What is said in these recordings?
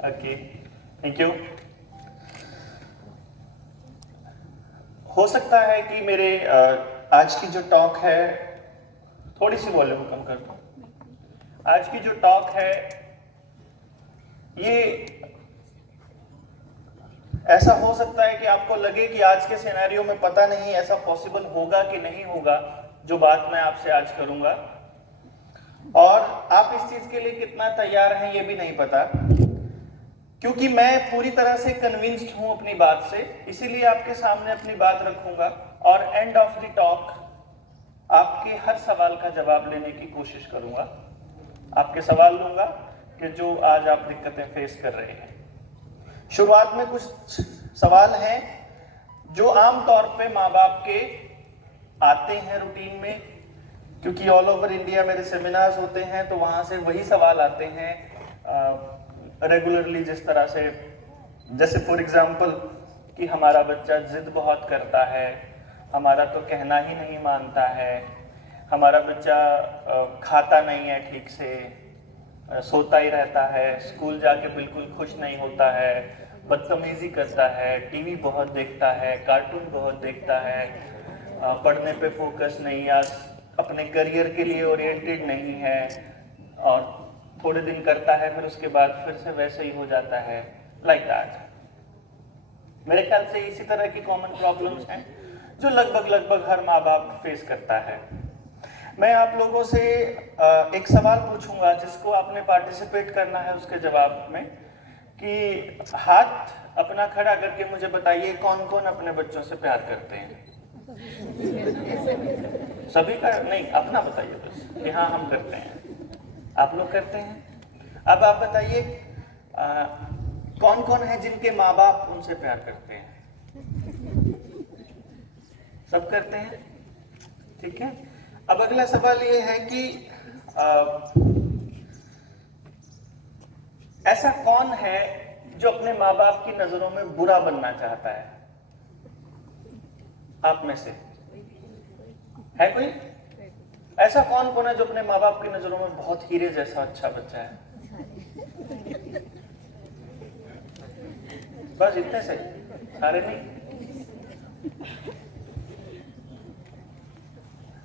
Okay, thank you. हो सकता है कि मेरे आज की जो टॉक है, थोड़ी सी वॉल्यूम कम कर दो। आज की जो टॉक है ये ऐसा हो सकता है कि आपको लगे कि आज के सिनेरियो में पता नहीं ऐसा पॉसिबल होगा कि नहीं होगा जो बात मैं आपसे आज करूंगा, और आप इस चीज के लिए कितना तैयार हैं ये भी नहीं पता, क्योंकि मैं पूरी तरह से कन्विंस्ड हूं अपनी बात से, इसीलिए आपके सामने अपनी बात रखूंगा और एंड ऑफ द टॉक आपके हर सवाल का जवाब लेने की कोशिश करूंगा। आपके सवाल लूंगा कि जो आज आप दिक्कतें फेस कर रहे हैं। शुरुआत में कुछ सवाल हैं जो आम तौर पे माँ बाप के आते हैं रूटीन में, क्योंकि ऑल ओवर इंडिया मेरे सेमिनार्स होते हैं तो वहाँ से वही सवाल आते हैं रेगुलरली। जिस तरह से, जैसे फॉर एग्जांपल कि हमारा बच्चा जिद बहुत करता है, हमारा तो कहना ही नहीं मानता है, हमारा बच्चा खाता नहीं है ठीक से, सोता ही रहता है, स्कूल जाके बिल्कुल खुश नहीं होता है, बदतमीजी करता है, टीवी बहुत देखता है, कार्टून बहुत देखता है, पढ़ने पे फोकस नहीं या अपने करियर के लिए ओरिएंटेड नहीं है, और थोड़े दिन करता है फिर उसके बाद फिर से वैसे ही हो जाता है, लाइक दैट। मेरे ख्याल से इसी तरह की कॉमन प्रॉब्लम्स हैं जो लगभग हर माँ बाप फेस करता है। मैं आप लोगों से एक सवाल पूछूंगा जिसको आपने पार्टिसिपेट करना है उसके जवाब में, कि हाथ अपना खड़ा करके मुझे बताइए कौन कौन अपने बच्चों से प्यार करते हैं। सभी का नहीं, अपना बताइए बस कि हाँ हम करते हैं, आप लोग करते हैं। अब आप बताइए कौन कौन है जिनके माँ बाप उनसे प्यार करते हैं। सब करते हैं, ठीक है। अब अगला सवाल ये है कि ऐसा कौन है जो अपने माँ बाप की नजरों में बुरा बनना चाहता है। आप में से है कोई ऐसा? कौन कौन है जो अपने माँ बाप की नजरों में बहुत हीरे जैसा अच्छा बच्चा है? बस इतने से, सारे नहीं?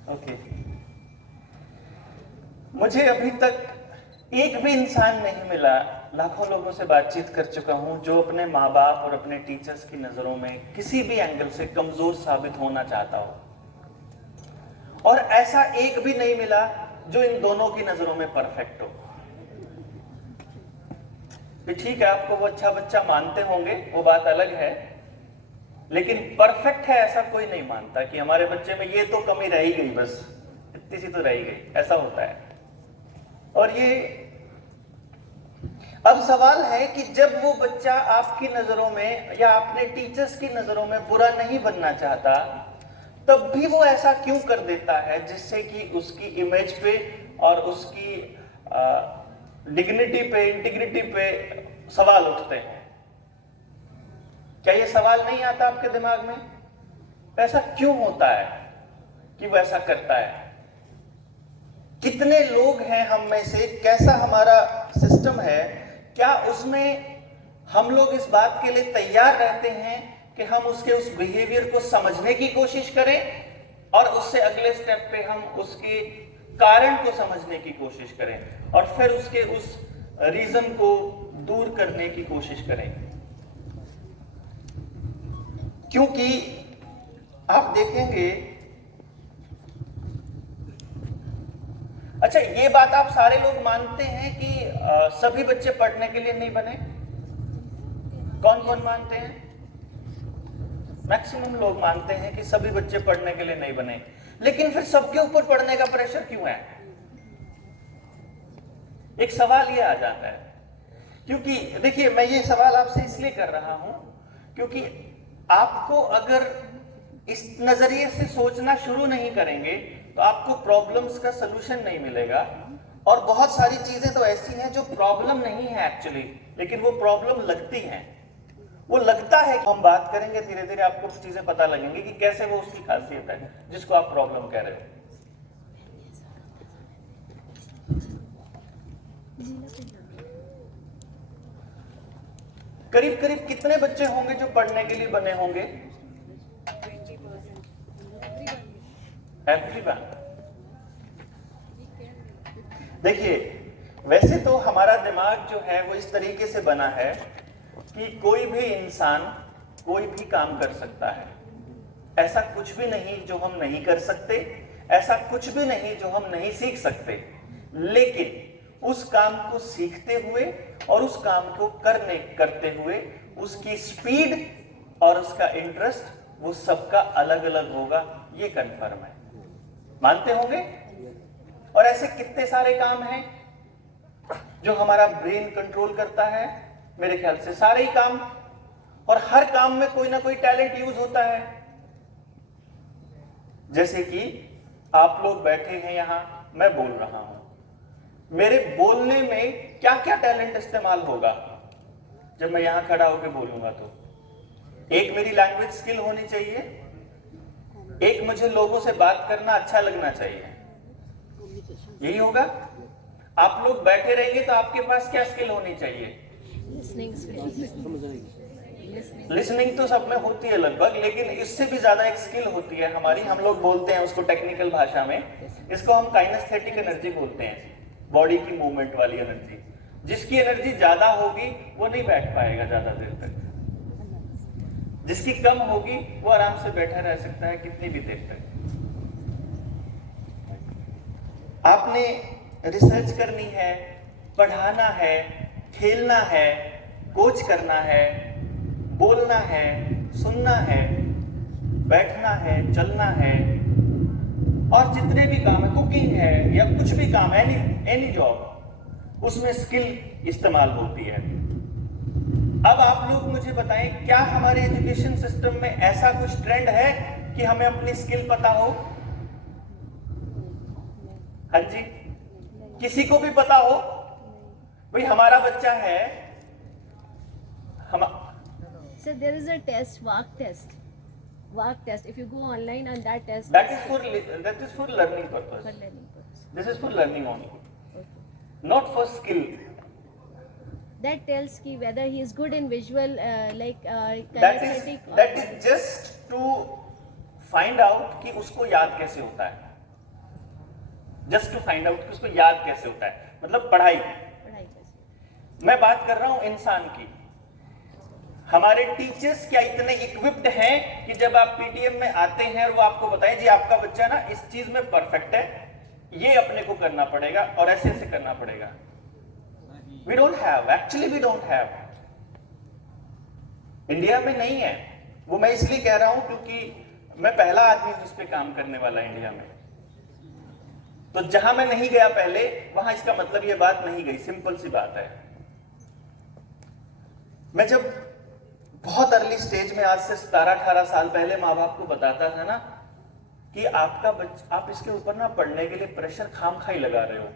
ओके। मुझे अभी तक एक भी इंसान नहीं मिला, लाखों लोगों से बातचीत कर चुका हूं, जो अपने माँ बाप और अपने टीचर्स की नजरों में किसी भी एंगल से कमजोर साबित होना चाहता हो, और ऐसा एक भी नहीं मिला जो इन दोनों की नजरों में परफेक्ट हो। ठीक है, आपको वो अच्छा बच्चा मानते होंगे, वो बात अलग है, लेकिन परफेक्ट है ऐसा कोई नहीं मानता कि हमारे बच्चे में ये तो कमी रह ही गई, बस इतनी सी तो रह ही गई, ऐसा होता है। और ये अब सवाल है कि जब वो बच्चा आपकी नजरों में या अपने टीचर्स की नजरों में बुरा नहीं बनना चाहता, तब भी वो ऐसा क्यों कर देता है जिससे कि उसकी इमेज पे और उसकी डिग्निटी पे, इंटीग्रिटी पे सवाल उठते हैं। क्या ये सवाल नहीं आता आपके दिमाग में? ऐसा क्यों होता है कि वो ऐसा करता है? कितने लोग हैं हम में से, कैसा हमारा सिस्टम है, क्या उसमें हम लोग इस बात के लिए तैयार रहते हैं कि हम उसके उस बिहेवियर को समझने की कोशिश करें और उससे अगले स्टेप पे हम उसके कारण को समझने की कोशिश करें और फिर उसके उस रीजन को दूर करने की कोशिश करें? क्योंकि आप देखेंगे, अच्छा ये बात आप सारे लोग मानते हैं कि सभी बच्चे पढ़ने के लिए नहीं बने? कौन कौन मानते हैं? मैक्सिमम लोग मानते हैं कि सभी बच्चे पढ़ने के लिए नहीं बने, लेकिन फिर सबके ऊपर पढ़ने का प्रेशर क्यों है? एक सवाल ये आ जाता है, क्योंकि देखिए मैं ये सवाल आपसे इसलिए कर रहा हूं क्योंकि आपको अगर इस नजरिए से सोचना शुरू नहीं करेंगे तो आपको प्रॉब्लम्स का सलूशन नहीं मिलेगा। और बहुत सारी चीजें तो ऐसी हैं जो प्रॉब्लम नहीं है एक्चुअली, लेकिन वो प्रॉब्लम लगती हैं। वो लगता है कि हम बात करेंगे, धीरे धीरे आपको चीजें पता लगेंगी कि कैसे वो उसकी खासियत है जिसको आप प्रॉब्लम कह रहे हो। करीब करीब कितने बच्चे होंगे जो पढ़ने के लिए बने होंगे? एवरीवन। देखिए, वैसे तो हमारा दिमाग जो है वो इस तरीके से बना है कि कोई भी इंसान कोई भी काम कर सकता है। ऐसा कुछ भी नहीं जो हम नहीं कर सकते, ऐसा कुछ भी नहीं जो हम नहीं सीख सकते, लेकिन उस काम को सीखते हुए और उस काम को करते हुए उसकी स्पीड और उसका इंटरेस्ट वो सबका अलग अलग होगा, ये कंफर्म है। मानते होंगे? और ऐसे कितने सारे काम हैं जो हमारा ब्रेन कंट्रोल करता है। मेरे ख्याल से सारे ही काम, और हर काम में कोई ना कोई टैलेंट यूज होता है। जैसे कि आप लोग बैठे हैं यहां, मैं बोल रहा हूं, मेरे बोलने में क्या क्या टैलेंट इस्तेमाल होगा जब मैं यहां खड़ा होकर बोलूंगा? तो एक मेरी लैंग्वेज स्किल होनी चाहिए, एक मुझे लोगों से बात करना अच्छा लगना चाहिए, यही होगा। आप लोग बैठे रहेंगे तो आपके पास क्या स्किल होनी चाहिए? लिसनिंग तो सब में होती है लगभग, लेकिन इससे भी ज्यादा एक स्किल होती है हमारी, हम लोग बोलते हैं उसको टेक्निकल भाषा में, इसको हम काइनेस्थेटिक एनर्जी बोलते हैं, बॉडी की मूवमेंट वाली एनर्जी। जिसकी एनर्जी ज्यादा होगी वो नहीं बैठ पाएगा ज्यादा देर तक, जिसकी कम होगी वो आराम से बैठा रह सकता है कितनी भी देर तक। आपने रिसर्च करनी है, पढ़ाना है, खेलना है, कोच करना है, बोलना है, सुनना है, बैठना है, चलना है, और जितने भी काम है, कुकिंग है या कुछ भी काम है, एनी जॉब, उसमें स्किल इस्तेमाल होती है। अब आप लोग मुझे बताएं, क्या हमारे एजुकेशन सिस्टम में ऐसा कुछ ट्रेंड है कि हमें अपनी स्किल पता हो? हाँ जी, किसी को भी पता हो? भाई हमारा बच्चा है, So there is a test, WARC test. WARC test. If you go online and that test. That is for learning purpose. For learning purpose. This is for learning only, Okay. not for skill. That tells ki whether he is good in visual, That is just to find out कि उसको याद कैसे होता है. Just to find out कि उसको याद कैसे होता है. मतलब पढ़ाई. मैं बात कर रहा हूं इंसान की. हमारे टीचर्स क्या इतने इक्विप्ड हैं कि जब आप पीटीएम में आते हैं और वो आपको बताएं जी आपका बच्चा ना इस चीज में परफेक्ट है, ये अपने को करना पड़ेगा और ऐसे ऐसे करना पड़ेगा? We don't have, actually we don't have. India में नहीं है। वो मैं इसलिए कह रहा हूं क्योंकि मैं पहला आदमी जिस पे काम करने वाला इंडिया में। तो जहां मैं नहीं गया पहले, वहां इसका मतलब ये बात नहीं गई, सिंपल सी बात है। मैं जब बहुत अर्ली स्टेज में, आज से 17-18 साल पहले माँ बाप को बताता था ना कि आपका बच्चा, आप इसके ऊपर ना पढ़ने के लिए प्रेशर खामखाई लगा रहे हो,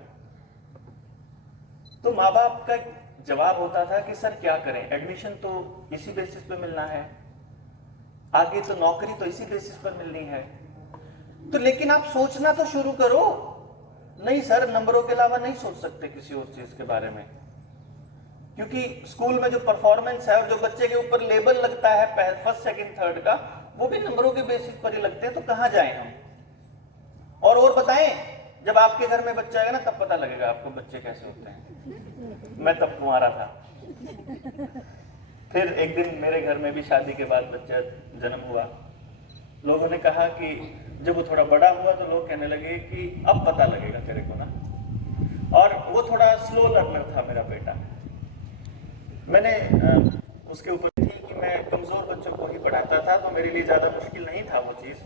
तो माँ बाप का जवाब होता था कि सर क्या करें, एडमिशन तो इसी बेसिस पे मिलना है, आगे तो नौकरी तो इसी बेसिस पर मिलनी है, तो लेकिन आप सोचना तो शुरू करो। नहीं सर, नंबरों के अलावा नहीं सोच सकते किसी और चीज के बारे में, क्योंकि स्कूल में जो परफॉर्मेंस है और जो बच्चे के ऊपर लेबल लगता है फर्स्ट सेकंड थर्ड का, वो भी नंबरों के बेसिस पर ही लगते हैं, तो कहां जाएं हम? और बताएं, जब आपके घर में बच्चा आएगा ना तब पता लगेगा आपको बच्चे कैसे होते हैं। मैं तब कुंवारा था। फिर एक दिन मेरे घर में भी शादी के बाद बच्चा जन्म हुआ। लोगों ने कहा कि जब वो थोड़ा बड़ा हुआ तो लोग कहने लगे कि अब पता लगेगा तेरे को ना, और वो थोड़ा स्लो लर्नर था मेरा बेटा। मैंने उसके ऊपर थी कि मैं कमजोर बच्चों को ही पढ़ाता था, तो मेरे लिए ज्यादा मुश्किल नहीं था वो चीज।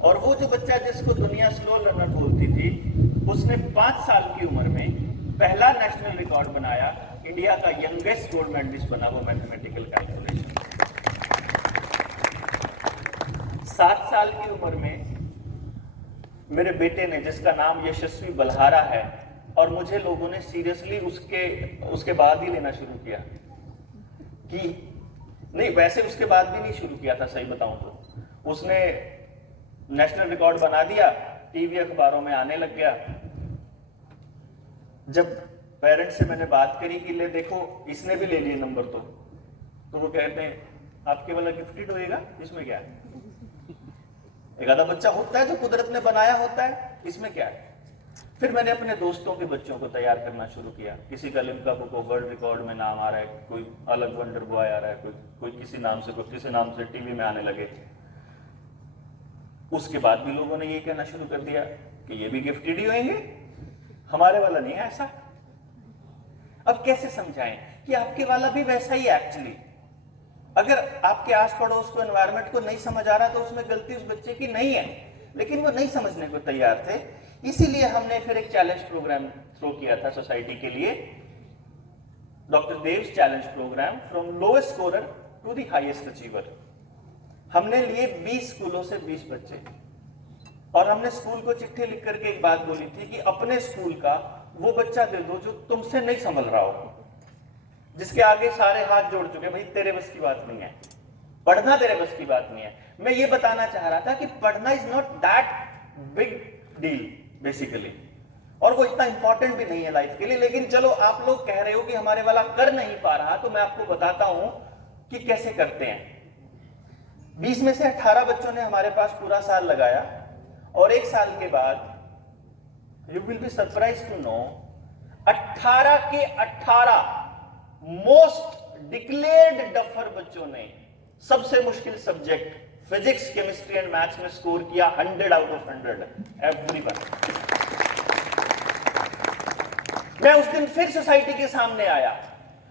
और वो जो बच्चा जिसको दुनिया स्लो लर्नर बोलती थी, उसने 5 साल की उम्र में पहला नेशनल रिकॉर्ड बनाया, इंडिया का यंगेस्ट गोल्ड मेडलिस्ट बना वो मैथमेटिकल कैलकुलेशन। 7 साल की उम्र में मेरे बेटे ने, जिसका नाम यशस्वी बल्हारा है, और मुझे लोगों ने सीरियसली उसके बाद ही लेना शुरू किया कि नहीं, वैसे उसके बाद भी नहीं शुरू किया था, सही बताऊं तो। उसने नेशनल रिकॉर्ड बना दिया, टीवी अखबारों में आने लग गया। जब पेरेंट्स से मैंने बात करी कि ले देखो इसने भी ले लिए नंबर, तो वो कहते हैं आपके वाला गिफ्टेड होएगा, इसमें क्या है? एक आधा बच्चा होता है जो कुदरत ने बनाया होता है, इसमें क्या है? फिर मैंने अपने दोस्तों के बच्चों को तैयार करना शुरू किया। किसी का Limca book of world record में नाम आ रहा है, कोई अलग वंडर बॉय आ रहा है, कोई किसी नाम से, कोई किसी नाम से टीवी में आने लगे। उसके बाद भी लोगों ने ये कहना शुरू कर दिया कि ये भी गिफ्टेड ही होंगे, हमारे वाला नहीं है ऐसा। अब कैसे समझाएं कि आपके वाला भी वैसा ही है एक्चुअली। अगर आपके आस पड़ोस को, एनवायरनमेंट को नहीं समझ आ रहा तो उसमें गलती उस बच्चे की नहीं है, लेकिन वो नहीं समझने को तैयार थे। इसीलिए हमने फिर एक चैलेंज प्रोग्राम थ्रो किया था सोसाइटी के लिए, doctor Dev's challenge program, from lowest scorer to the highest achiever. हमने लिए 20 स्कूलों से 20 बच्चे, और हमने स्कूल को चिट्ठी लिख करके एक बात बोली थी कि अपने स्कूल का वो बच्चा दे दो जो तुमसे नहीं संभल रहा हो, जिसके आगे सारे हाथ जोड़ चुके, भाई तेरे बस की बात नहीं है, पढ़ना तेरे बस की बात नहीं है। मैं ये बताना चाह रहा था कि पढ़ना is not that big deal basically, और वो इतना इंपॉर्टेंट भी नहीं है लाइफ के लिए। लेकिन चलो आप लोग कह रहे हो कि हमारे वाला कर नहीं पा रहा, तो मैं आपको बताता हूं कि कैसे करते हैं। 20 में से 18 बच्चों ने हमारे पास पूरा साल लगाया, और एक साल के बाद you will be surprise to know 18 के 18 मोस्ट डिक्लेयर्ड डफर बच्चों ने सबसे मुश्किल subject physics, chemistry and maths में स्कोर किया 100 आउट ऑफ 100 एवरीवन। मैं उस दिन फिर सोसाइटी के सामने आया,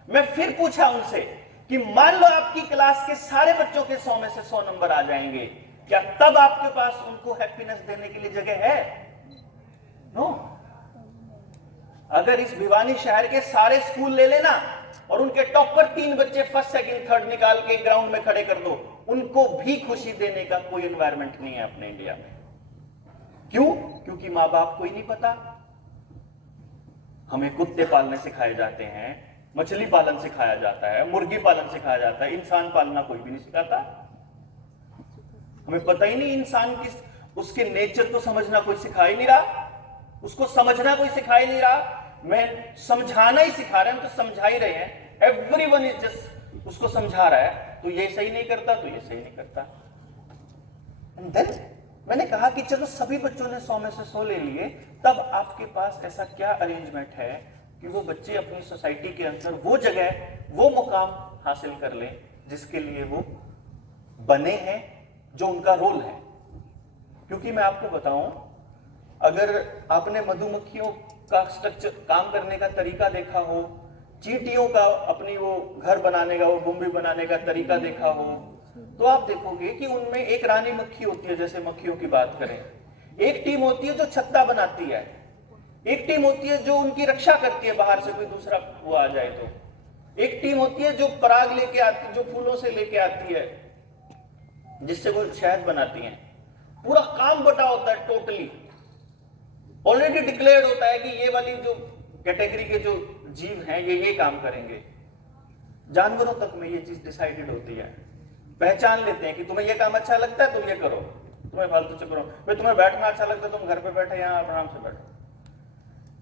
मैं फिर पूछा उनसे कि मान लो आपकी क्लास के सारे बच्चों के 100 में से 100 नंबर आ जाएंगे, क्या तब आपके पास उनको हैप्पीनेस देने के लिए जगह है? नो। अगर इस भिवानी शहर के सारे स्कूल ले लेना और उनके टॉप पर 3 बच्चे फर्स्ट, सेकंड, थर्ड निकाल के ग्राउंड में खड़े कर दो, उनको भी खुशी देने का कोई एनवायरनमेंट नहीं है अपने इंडिया में। क्यों? क्योंकि मां बाप को ही नहीं पता। हमें कुत्ते पालने सिखाए जाते हैं, मछली पालन सिखाया जाता है, मुर्गी पालन सिखाया जाता है, इंसान पालना कोई भी नहीं सिखाता। हमें पता ही नहीं इंसान की, उसके नेचर को समझना कोई सिखा ही नहीं रहा, उसको समझना कोई सिखा ही नहीं रहा। मैं समझाना ही सिखा रहे हैं, हम तो समझा ही रहे हैं। एवरीवन इज जस्ट उसको समझा रहा है, तो ये सही नहीं करता, तो ये सही नहीं करता। एंड देन मैंने कहा कि चलो सभी बच्चों ने 100 में से 100 ले लिए, तब आपके पास ऐसा क्या अरेंजमेंट है कि वो बच्चे अपनी सोसाइटी के अंदर वो जगह, वो मुकाम हासिल कर लें जिसके लिए वो बने हैं, जो उनका रोल है। क्योंकि मैं आपको बताऊं, अगर आपने मधुमक्खियों का स्ट्रक्चर, काम करने का तरीका देखा हो, चींटियों का अपनी वो घर बनाने का, वो बुम्बी बनाने का तरीका देखा हो, तो आप देखोगे कि उनमें एक रानी मक्खी होती है, जैसे मक्खियों की बात करें, एक टीम होती है जो छत्ता बनाती है, एक टीम होती है जो उनकी रक्षा करती है बाहर से कोई दूसरा वो आ जाए तो, एक टीम होती है जो पराग लेके आती है, जो फूलों से लेके आती है, जिससे वो शहद बनाती हैं। पूरा काम बटा होता है, टोटली ऑलरेडी डिक्लेयर्ड होता है कि ये वाली जो कैटेगरी के जो जीव हैं ये काम करेंगे। जानवरों तक में ये चीज डिसाइडेड होती है, पहचान लेते हैं कि तुम्हें ये काम अच्छा लगता है तुम ये करो, तुम्हें फालतू से करो, भाई तुम्हें बैठना अच्छा लगता है तुम घर पे बैठे यहाँ आराम से बैठो।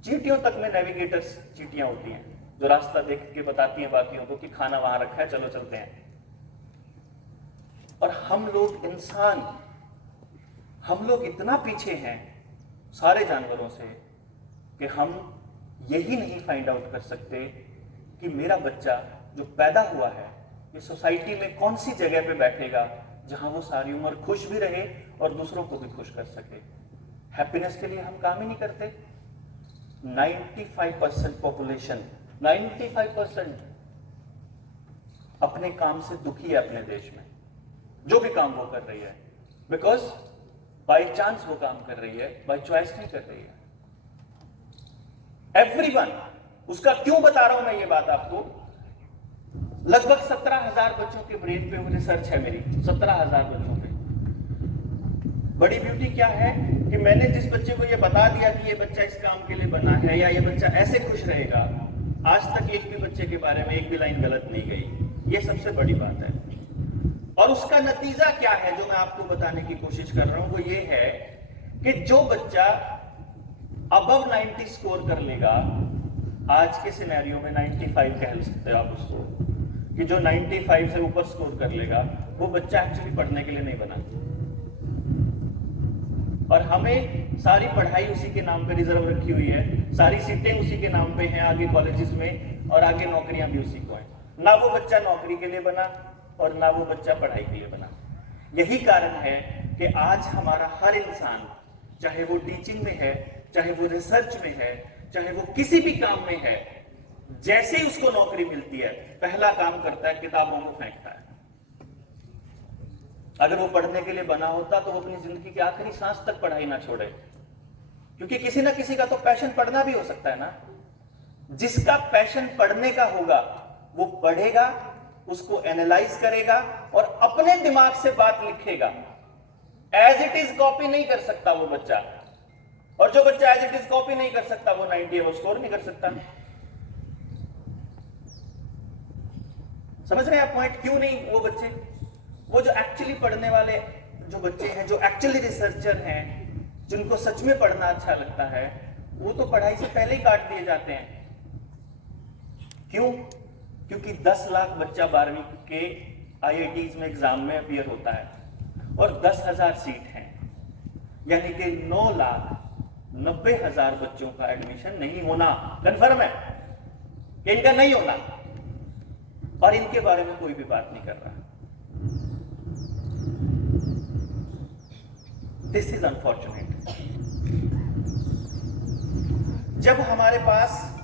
चींटियों तक में नेविगेटर्स चींटियां होती हैं जो रास्ता देख के बताती हैं बाकियों को कि खाना वहां रखा है, चलो चलते हैं। और हम लोग इंसान, हम लोग इतना पीछे हैं सारे जानवरों से कि हम यही नहीं फाइंड आउट कर सकते कि मेरा बच्चा जो पैदा हुआ है ये सोसाइटी में कौन सी जगह पे बैठेगा जहां वो सारी उम्र खुश भी रहे और दूसरों को भी खुश कर सके। हैप्पीनेस के लिए हम काम ही नहीं करते। 95% पॉपुलेशन, 95% अपने काम से दुखी है अपने देश में, जो भी काम वो कर रही है, बिकॉज बाय चांस वो काम कर रही है, बाय चॉइस नहीं कर रही है। एवरीवन, उसका क्यों बता रहा हूं मैं ये बात आपको, लगभग 17,000 बच्चों के ब्रेन पे वो रिसर्च है मेरी, 17,000 बच्चों पे। बड़ी ब्यूटी क्या है कि मैंने जिस बच्चे को ये बता दिया कि ये बच्चा इस काम के लिए बना है या ये बच्चा ऐसे खुश रहेगा, आज तक एक भी बच्चे के बारे में एक भी लाइन गलत नहीं गई। ये सबसे बड़ी बात है। और उसका नतीजा क्या है जो मैं आपको बताने की कोशिश कर रहा हूं, वो ये है कि जो बच्चा अबव 90 स्कोर कर लेगा, आज के सिनेरियो में 95 कह सकते हो आप उसको, कि जो 95 से ऊपर स्कोर कर लेगा वो बच्चा एक्चुअली पढ़ने के लिए नहीं बना। और हमें सारी पढ़ाई उसी के नाम पे रिजर्व रखी हुई है, सारी सीटें उसी के नाम पे हैं आगे कॉलेजेस में, और आगे नौकरियां भी उसी को हैं। ना वो बच्चा नौकरी के लिए बना और ना वो बच्चा पढ़ाई के लिए बना। यही कारण है कि आज हमारा हर इंसान, चाहे वो टीचिंग में है, चाहे वो रिसर्च में है, चाहे वो किसी भी काम में है, जैसे ही उसको नौकरी मिलती है पहला काम करता है किताबों को फेंकता है। अगर वो पढ़ने के लिए बना होता तो वो अपनी जिंदगी के आखिरी सांस तक पढ़ाई ना छोड़े, क्योंकि किसी ना किसी का तो पैशन पढ़ना भी हो सकता है ना। जिसका पैशन पढ़ने का होगा वो पढ़ेगा, उसको एनालाइज करेगा और अपने दिमाग से बात लिखेगा। एज इट इज कॉपी नहीं कर सकता वो बच्चा, और जो बच्चा एज इट इज कॉपी नहीं कर सकता वो 90 वो स्कोर नहीं कर सकता। समझ रहे हैं आप पॉइंट? क्यों नहीं? वो बच्चे, वो जो एक्चुअली पढ़ने वाले जो बच्चे हैं, जो एक्चुअली रिसर्चर हैं, जिनको सच में पढ़ना अच्छा लगता है, वो तो पढ़ाई से पहले ही काट दिए जाते हैं। क्यों? क्योंकि 10 लाख बच्चा 12वीं के IITs में एग्जाम में अपीयर होता है और 10,000 सीट हैं, यानी कि 9,90,000 बच्चों का एडमिशन नहीं होना कंफर्म है कि इनका नहीं होना, और इनके बारे में कोई भी बात नहीं कर रहा। This is unfortunate. जब हमारे पास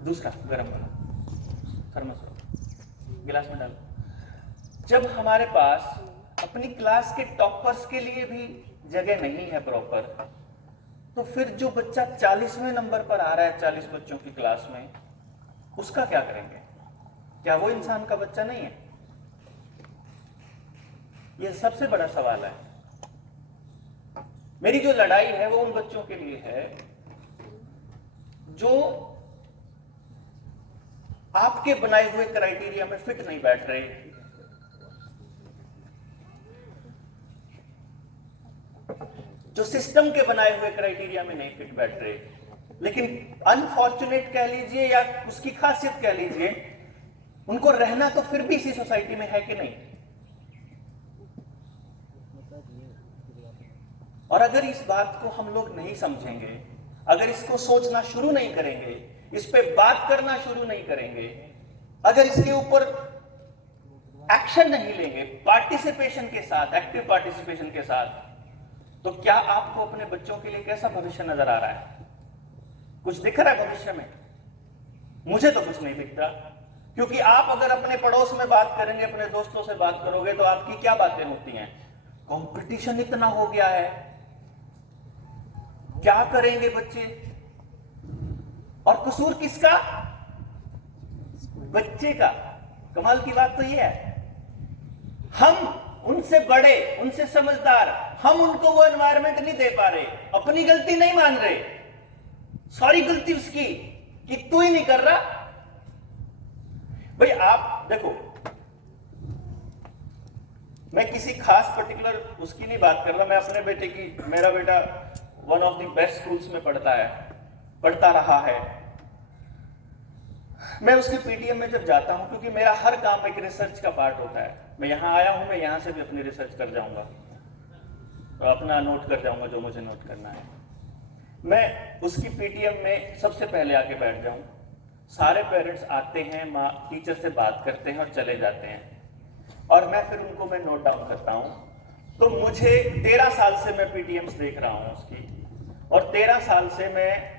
दूसरा गर्म वाला थर्मस गिलास में डालो। जब हमारे पास अपनी क्लास के टॉपर्स के लिए भी जगह नहीं है प्रॉपर, तो फिर जो बच्चा 40वें नंबर पर आ रहा है 40 बच्चों की क्लास में, उसका क्या करेंगे? क्या वो इंसान का बच्चा नहीं है? यह सबसे बड़ा सवाल है। मेरी जो लड़ाई है वो उन बच्चों के लिए है जो आपके बनाए हुए क्राइटेरिया में फिट नहीं बैठ रहे, जो सिस्टम के बनाए हुए क्राइटेरिया में नहीं फिट बैठ रहे, लेकिन अनफॉर्चुनेट कह लीजिए या उसकी खासियत कह लीजिए, उनको रहना तो फिर भी इसी सोसाइटी में है कि नहीं। और अगर इस बात को हम लोग नहीं समझेंगे, अगर इसको सोचना शुरू नहीं करेंगे, इस पे बात करना शुरू नहीं करेंगे, अगर इसके ऊपर एक्शन नहीं लेंगे पार्टिसिपेशन के साथ, एक्टिव पार्टिसिपेशन के साथ, तो क्या आपको अपने बच्चों के लिए कैसा भविष्य नजर आ रहा है? कुछ दिख रहा है भविष्य में? मुझे तो कुछ नहीं दिखता, क्योंकि आप अगर अपने पड़ोस में बात करेंगे, अपने दोस्तों से बात करोगे, तो आपकी क्या बातें होती हैं? कंपटीशन इतना हो गया है, क्या करेंगे बच्चे? और कसूर किसका? बच्चे का। कमाल की बात तो यह है, हम उनसे बड़े, उनसे समझदार, हम उनको वो एनवायरनमेंट नहीं दे पा रहे, अपनी गलती नहीं मान रहे, सॉरी गलती उसकी कि तू ही नहीं कर रहा। भाई आप देखो, मैं किसी खास पर्टिकुलर उसकी नहीं बात कर रहा, मैं अपने बेटे की, मेरा बेटा one of the best schools में पढ़ता रहा है। मैं उसके पीटीएम में जब जाता हूं, क्योंकि मेरा हर काम एक रिसर्च का पार्ट होता है, मैं यहां आया हूं, मैं यहां से भी अपनी रिसर्च कर जाऊंगा, तो अपना नोट कर जाऊंगा जो मुझे नोट करना है। मैं उसकी पीटीएम में सबसे पहले आके बैठ जाऊं, सारे पेरेंट्स आते हैं, माँ टीचर से बात करते हैं और चले जाते हैं, और मैं फिर उनको मैं नोट डाउन करता हूं। तो मुझे 13 साल से मैं पीटीएम्स देख रहा हूं उसकी, और 13 साल से मैं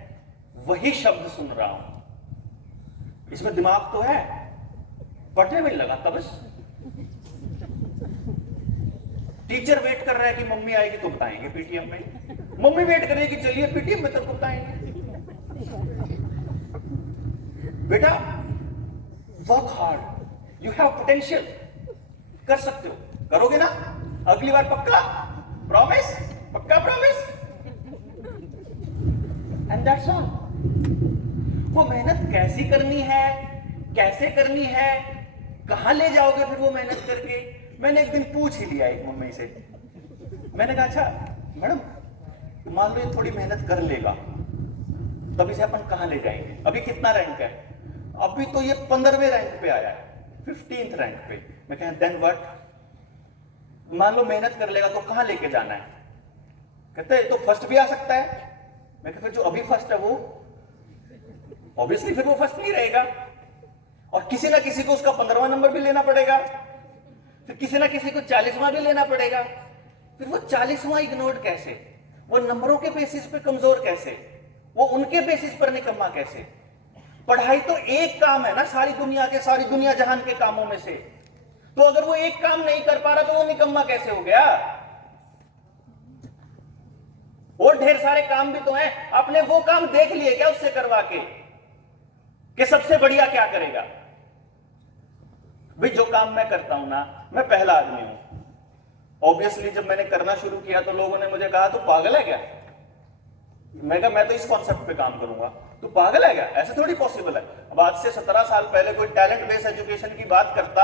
वही शब्द सुन रहा हूं। इसमें दिमाग तो है, पढ़ने में लगाता बस। टीचर वेट कर रहा है कि मम्मी आएगी तो बताएंगे पीटीएम में, मम्मी वेट करेगी चलिए पीटीएम में तब बताएंगे। बेटा work hard, you have potential, कर सकते हो, करोगे ना अगली बार? पक्का प्रॉमिस? पक्का प्रॉमिस? And that's all. वो मेहनत कैसी करनी है, कैसे करनी है, कहां ले जाओगे फिर वो मेहनत करके? मैंने एक दिन पूछ ही लिया एक मम्मी से, मैंने कहा अच्छा मैडम कि मान लो ये थोड़ी मेहनत कर लेगा, तब इसे अपन कहां ले जाएंगे? अभी कितना रैंक है? अभी तो ये 15वें रैंक पे आया है, 15th रैंक पे। मैं कह देन व्हाट? मान लो मेहनत कर लेगा तो कहां लेके जाना है? कहते हैं तो फर्स्ट भी आ सकता है। मैं कहता जो अभी फर्स्ट है वो ऑब्वियसली फिर वो फर्स्ट नहीं रहेगा, और किसी ना किसी को उसका 15वां नंबर भी लेना पड़ेगा, फिर किसी ना किसी को 40वां भी लेना पड़ेगा। फिर वो 40वां इग्नोर्ड कैसे? वो नंबरों के बेसिस पे कमजोर कैसे? वो उनके बेसिस पर निकम्मा कैसे? पढ़ाई तो एक काम है ना सारी दुनिया जहान के कामों में से, तो अगर वो एक काम नहीं कर पा रहा तो वो निकम्मा कैसे हो गया? और ढेर सारे काम भी तो हैं, आपने वो काम देख लिए क्या उससे करवा के कि सबसे बढ़िया क्या करेगा? भाई जो काम मैं करता हूं ना, मैं पहला आदमी हूं। ऑब्वियसली जब मैंने करना शुरू किया तो लोगों ने मुझे कहा तू पागल है क्या? मैं कहा मैं तो इस कॉन्सेप्ट पे काम करूंगा। तू पागल है क्या? ऐसे थोड़ी पॉसिबल है। अब आज से 17 साल पहले कोई टैलेंट बेस्ड एजुकेशन की बात करता,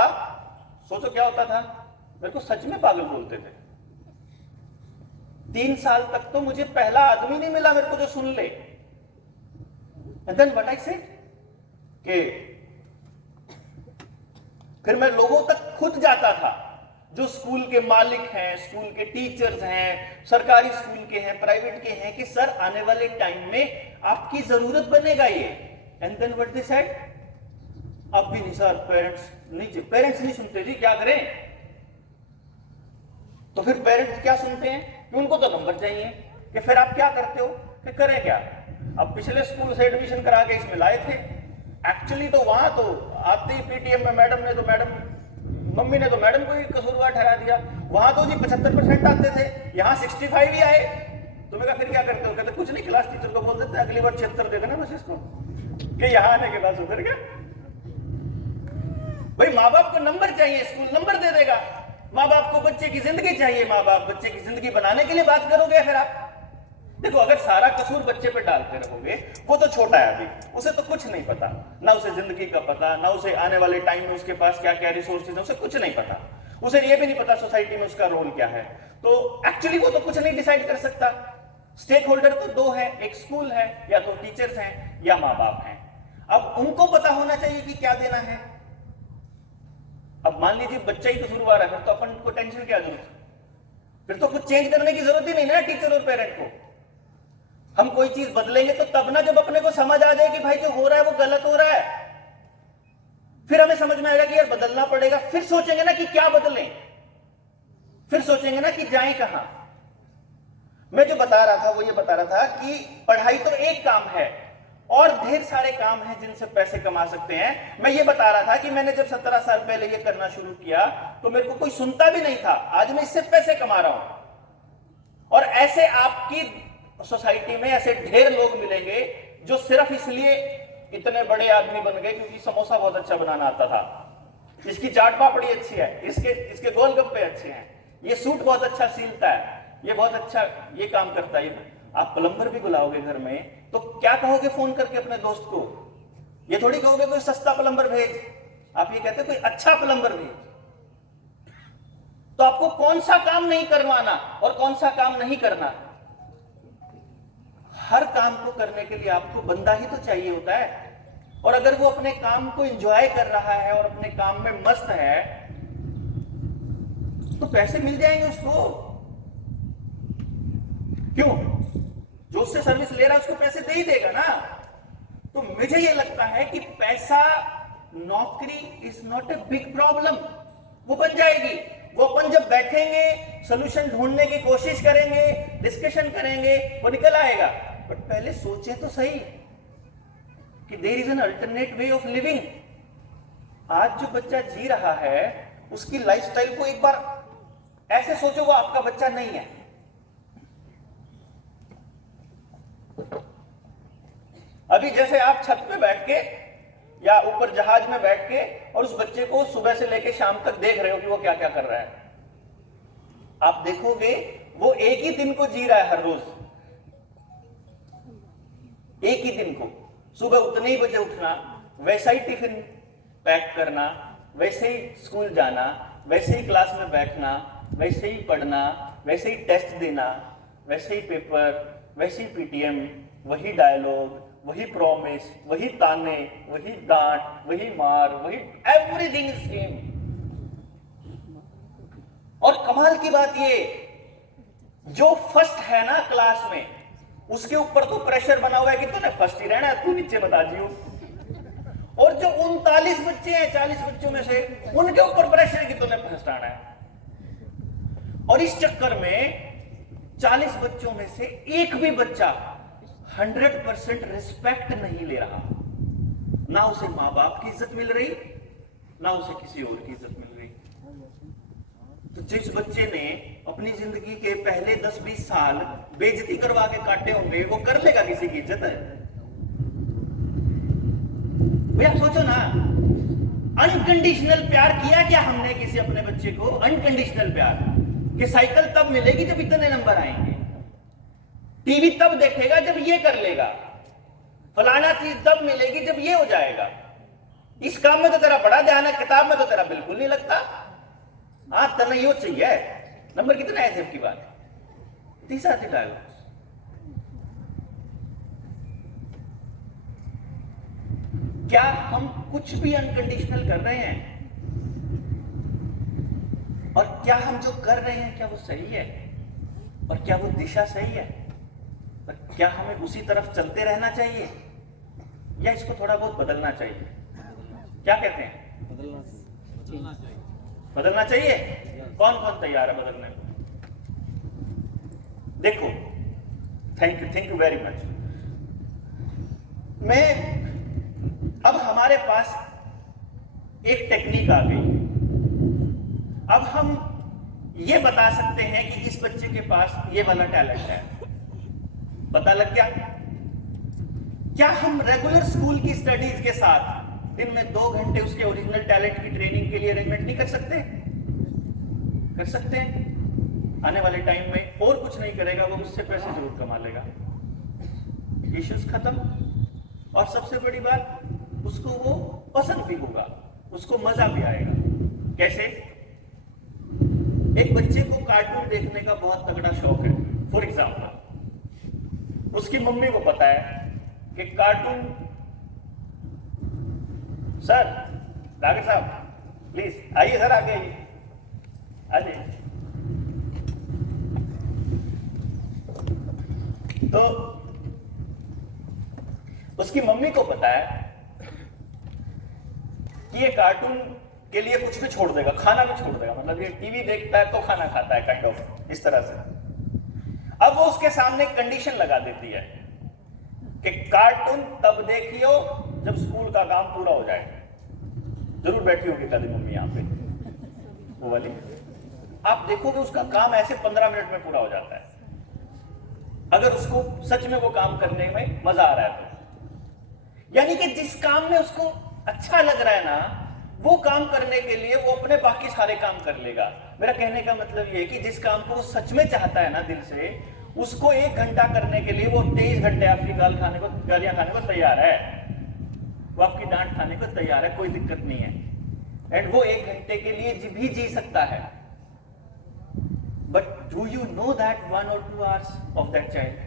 सोचो क्या होता था? मेरे को सच में पागल बोलते थे। 3 साल तक तो मुझे पहला आदमी नहीं मिला मेरे को जो सुन ले। एंड देन व्हाट आई से कि फिर मैं लोगों तक खुद जाता था, जो स्कूल के मालिक हैं, स्कूल के टीचर्स हैं, सरकारी स्कूल के हैं, प्राइवेट के हैं, कि सर आने वाले टाइम में आपकी जरूरत बनेगा ये। And then what they said, अब भी नहीं सर, पेरेंट्स नहीं सुनते जी, क्या करें? तो फिर पेरेंट्स क्या सुनते हैं कि उनको तो नंबर चाहिए। कि फिर आप क्या करते हो कि करें क्या? अब पिछले स्कूल से एडमिशन करा के इसमें लाए थे, एक्चुअली तो वहां तो आते ही पीटीएम में मम्मी ने तो मैडम को ही कसूरवार ठहरा दिया। वहां तो जी 75% आते थे, यहाँ 65 ही आए। तो मैं कहा फिर क्या करते हो? कहते कुछ नहीं, क्लास टीचर को बोल देते अगली बार 76 दे देना बस इसको, कि यहाँ आने के बाद सुधर गया। भाई माँ बाप को नंबर चाहिए, स्कूल नंबर दे देगा। माँ बाप को बच्चे की जिंदगी चाहिए, माँ बाप बच्चे की जिंदगी बनाने के लिए बात करोगे। फिर आप देखो, अगर सारा कसूर बच्चे पे डालते रहोगे, वो तो छोटा है अभी, उसे तो कुछ नहीं पता, ना उसे जिंदगी का पता, ना उसे आने वाले टाइम में उसके पास क्या क्या रिसोर्सेज है, उसे कुछ नहीं पता। उसे ये भी नहीं पता सोसाइटी में उसका रोल क्या है। तो एक्चुअली वो तो कुछ नहीं डिसाइड कर सकता। स्टेक होल्डर तो 2 है, एक स्कूल है, या तो टीचर्स हैं या माँ बाप हैं। अब उनको पता होना चाहिए कि क्या देना है। अब मान लीजिए बच्चा ही कसूरवार है, फिर तो अपन को टेंशन क्या जरूरत? फिर तो कुछ चेंज करने की जरूरत ही नहीं ना टीचर और पेरेंट को। हम कोई चीज बदलेंगे तो तब ना जब अपने को समझ आ जाए कि भाई जो हो रहा है वो गलत हो रहा है, फिर हमें समझ में आएगा कि यार बदलना पड़ेगा। फिर सोचेंगे ना कि क्या बदलें, फिर सोचेंगे ना कि जाएं कहां। मैं जो बता रहा था वो ये बता रहा था कि पढ़ाई तो एक काम है और ढेर सारे काम हैं जिनसे पैसे कमा सकते हैं। मैं ये बता रहा था कि मैंने जब 17 साल पहले ये करना शुरू किया तो मेरे को कोई सुनता भी नहीं था, आज मैं इससे पैसे कमा रहा हूं। और ऐसे आपकी सोसाइटी में ऐसे ढेर लोग मिलेंगे जो सिर्फ इसलिए इतने बड़े आदमी बन गए क्योंकि समोसा बहुत अच्छा बनाना आता था, इसकी चाट पापड़ी अच्छी है, इसके गोलगप्पे अच्छे हैं, ये सूट बहुत अच्छा सिलता है, ये बहुत अच्छा ये काम करता है। आप प्लम्बर भी बुलाओगे घर में तो क्या कहोगे फोन करके अपने दोस्त को? ये थोड़ी कहोगे कोई सस्ता प्लम्बर भेज, आप ये कहते कोई अच्छा प्लम्बर भेज। तो आपको कौन सा काम नहीं करवाना और कौन सा काम नहीं करना, हर काम को करने के लिए आपको बंदा ही तो चाहिए होता है। और अगर वो अपने काम को एंजॉय कर रहा है और अपने काम में मस्त है तो पैसे मिल जाएंगे उसको। क्यों? जो उससे सर्विस ले रहा है उसको पैसे दे ही देगा ना। तो मुझे ये लगता है कि पैसा, नौकरी is not a big problem, वो बन जाएगी। वो अपन जब बैठेंगे, सोल्यूशन ढूंढने की कोशिश करेंगे, डिस्कशन करेंगे, वो निकल आएगा। बट पहले सोचें तो सही कि there is an alternate way of living. आज जो बच्चा जी रहा है उसकी लाइफस्टाइल को एक बार ऐसे सोचो, वो आपका बच्चा नहीं है। अभी जैसे आप छत पे बैठ के या ऊपर जहाज में बैठ के और उस बच्चे को सुबह से लेकर शाम तक देख रहे हो कि वो क्या क्या कर रहा है, आप देखोगे वो एक ही दिन को जी रहा है, हर रोज एक ही दिन को। सुबह उतने ही बजे उठना, वैसा ही टिफिन पैक करना, वैसे ही स्कूल जाना, वैसे ही क्लास में बैठना, वैसे ही पढ़ना, वैसे ही टेस्ट देना, वैसे ही पेपर, वैसे ही पीटीएम, वही डायलॉग, वही प्रॉमिस, वही ताने, वही डांट, वही मार, वही एवरीथिंग इज सेम। और कमाल की बात ये, जो फर्स्ट है ना क्लास में, उसके ऊपर तो प्रेशर बना हुआ है कि तूने फर्स्ट ही रहना है, तू नीचे बता दियो। और जो 39 बच्चे हैं 40 बच्चों में से, उनके ऊपर प्रेशर है कि तूने फर्स्ट आना है। और इस चक्कर में 40 बच्चों में से एक भी बच्चा 100% रिस्पेक्ट नहीं ले रहा। ना उसे माँ बाप की इज्जत मिल रही, ना उसे किसी और की इज्जत मिल रही। तो जिस बच्चे ने अपनी जिंदगी के पहले 10-20 साल बेइज्जती करवा के काटे होंगे, वो कर लेगा किसी की इज्जत? भैया सोचो ना, अनकंडीशनल प्यार किया क्या हमने किसी अपने बच्चे को? अनकंडीशनल प्यार कि साइकिल तब मिलेगी जब इतने नंबर आएंगे, टीवी तब देखेगा जब ये कर लेगा, फलाना चीज तब मिलेगी जब ये हो जाएगा, इस काम में तो तेरा बड़ा ध्यान है, किताब में तो तेरा बिल्कुल नहीं लगता। हाँ तने यो चाहिए, नंबर कितने आए थे आपकी बात? 30 आते डायलॉग्स। क्या हम कुछ भी अनकंडीशनल कर रहे हैं? और क्या हम जो कर रहे हैं क्या वो सही है? और क्या वो दिशा सही है? और क्या हमें उसी तरफ चलते रहना चाहिए या इसको थोड़ा बहुत बदलना चाहिए? क्या कहते हैं? बदलना चाहिए। कौन कौन तैयार है बदलने को? देखो, थैंक यू वेरी मच। अब हमारे पास एक टेक्निक आ गई। अब हम ये बता सकते हैं कि इस बच्चे के पास ये वाला टैलेंट है। पता लग गया? क्या हम रेगुलर स्कूल की स्टडीज के साथ दिन में 2 घंटे उसके ओरिजिनल टैलेंट की ट्रेनिंग के लिए अरेंजमेंट नहीं कर सकते? कर सकते हैं। आने वाले टाइम में और कुछ नहीं करेगा, वो उससे पैसे जरूर कमा लेगा, इश्यूज खत्म। और सबसे बड़ी बात, उसको वो पसंद भी होगा, उसको मजा भी आएगा। कैसे? एक बच्चे को कार्टून देखने का बहुत तगड़ा शौक है। फॉर एग्जाम्पल, उसकी मम्मी को पता है कि कार्टून, सर डॉक्टर साहब प्लीज आइए सर, आगे आइए, आइए। तो उसकी मम्मी को पता है कि ये कार्टून के लिए कुछ भी छोड़ देगा, खाना भी छोड़ देगा, मतलब ये टीवी देखता है तो खाना खाता है, काइंड ऑफ इस तरह से। अब वो उसके सामने कंडीशन लगा देती है कि कार्टून तब देखियो जब स्कूल का काम पूरा हो जाए। जरूर बैठी होगी कभी मम्मी यहाँ पे, वो वाली। आप देखोगे उसका काम ऐसे 15 मिनट में पूरा हो जाता है, अगर उसको सच में वो काम करने में मजा आ रहा है तो। यानी कि जिस काम में उसको अच्छा लग रहा है ना, वो काम करने के लिए वो अपने बाकी सारे काम कर लेगा। मेरा कहने का मतलब ये है कि जिस काम को वो सच में चाहता है ना दिल से, उसको 1 घंटा करने के लिए वो 23 घंटे आपकी गालियां खाने को तैयार है, वो आपकी डांट खाने को तैयार है, कोई दिक्कत नहीं है। एंड वो 1 घंटे के लिए भी जी सकता है। But do you know that 1 or 2 hours of that child?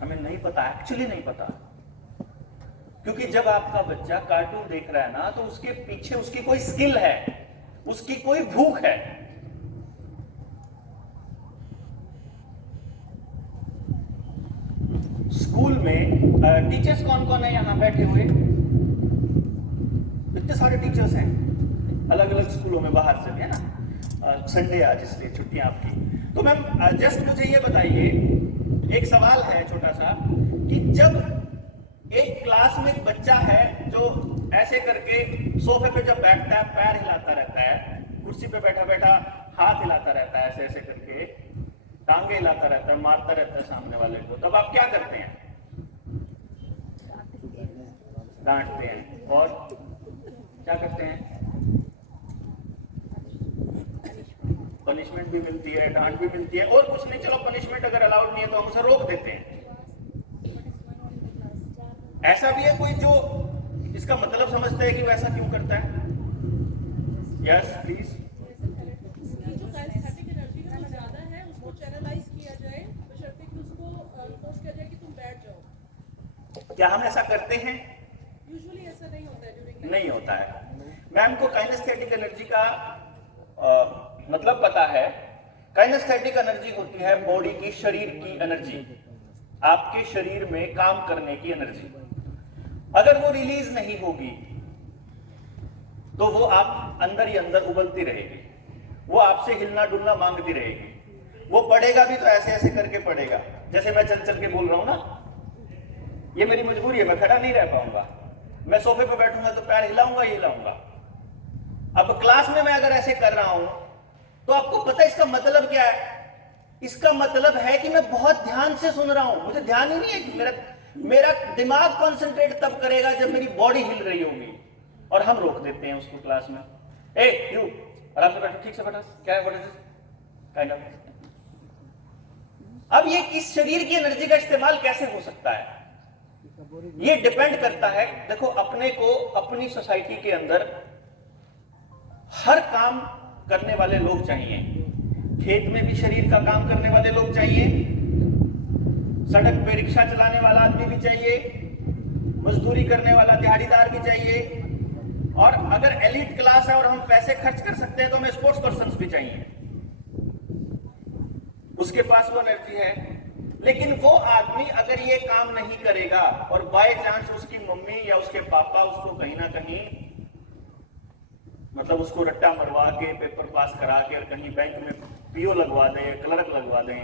हमें नहीं पता, एक्चुअली नहीं पता। क्योंकि जब आपका बच्चा कार्टून देख रहा है ना, तो उसके पीछे उसकी कोई स्किल है, उसकी कोई भूख है। स्कूल में टीचर्स कौन कौन है यहाँ बैठे हुए? इतने सारे टीचर्स हैं अलग अलग स्कूलों में, बाहर से भी है ना। संडे आज इसलिए छुट्टियां आपकी। तो मैम जस्ट मुझे ये बताइए, एक सवाल है छोटा सा, कि जब एक क्लास में एक बच्चा है जो ऐसे करके सोफे पे जब बैठता है, पैर हिलाता रहता है, कुर्सी पे बैठा बैठा हाथ हिलाता रहता है, ऐसे ऐसे करके टांगे हिलाता रहता है, मारता रहता है सामने वाले को, तब आप क्या करते हैं? डांटते हैं। और क्या करते हैं? पनिशमेंट भी मिलती है, डांट भी मिलती है, और कुछ नहीं, चलो पनिशमेंट अगर अलाउड नहीं है तो हम उसे रोक देते हैं। ऐसा भी है कोई जो इसका मतलब समझता है कि वो ऐसा क्यों करता है? Yes please. क्या हम ऐसा करते हैं? यूजुअली ऐसा नहीं होता है ड्यूरिंग नहीं होता है। मैम को काइनेस्थेटिक एनर्जी का मतलब पता है। काइनेस्थेटिक एनर्जी होती है बॉडी की, शरीर की एनर्जी, आपके शरीर में काम करने की एनर्जी। अगर वो रिलीज नहीं होगी तो वो आप अंदर ही अंदर उबलती रहेगी, वो आपसे हिलना डुलना मांगती रहेगी। वो पढ़ेगा भी तो ऐसे ऐसे करके पढ़ेगा, जैसे मैं चल चल के बोल रहा हूं ना। ये मेरी मजबूरी है, मैं खड़ा नहीं रह पाऊंगा। मैं सोफे पे बैठूंगा तो पैर हिलाऊंगा ही हिलाऊंगा। अब क्लास में मैं अगर ऐसे कर रहा हूं तो आपको पता है इसका मतलब क्या है? इसका मतलब है कि मैं बहुत ध्यान से सुन रहा हूं। मुझे ध्यान ही नहीं है कि मेरा दिमाग कॉन्सेंट्रेट तब करेगा जब मेरी बॉडी हिल रही होगी। और हम रोक देते हैं उसको क्लास में। ए यू, आराम से बैठो, ठीक से बैठो। क्या है, what is this kind of. अब ये किस शरीर की एनर्जी का इस्तेमाल कैसे हो सकता है? ये डिपेंड करता है। देखो, अपने को अपनी सोसाइटी के अंदर हर काम करने वाले लोग चाहिए। खेत में भी शरीर का काम करने वाले लोग चाहिए, सड़क पे रिक्शा चलाने वाला आदमी भी चाहिए, मजदूरी करने वाला दिहाड़ीदार भी चाहिए, और अगर एलिट क्लास है और हम पैसे खर्च कर सकते हैं तो हमें स्पोर्ट्स पर्सन भी चाहिए। उसके पास वो एनर्जी है। लेकिन वो आदमी अगर ये काम नहीं करेगा और बाय चांस उसकी मम्मी या उसके पापा उसको कहीं ना कहीं, मतलब उसको रट्टा मरवा के पेपर पास करा के कहीं बैंक में पीओ लगवा दें, क्लर्क लगवा दें,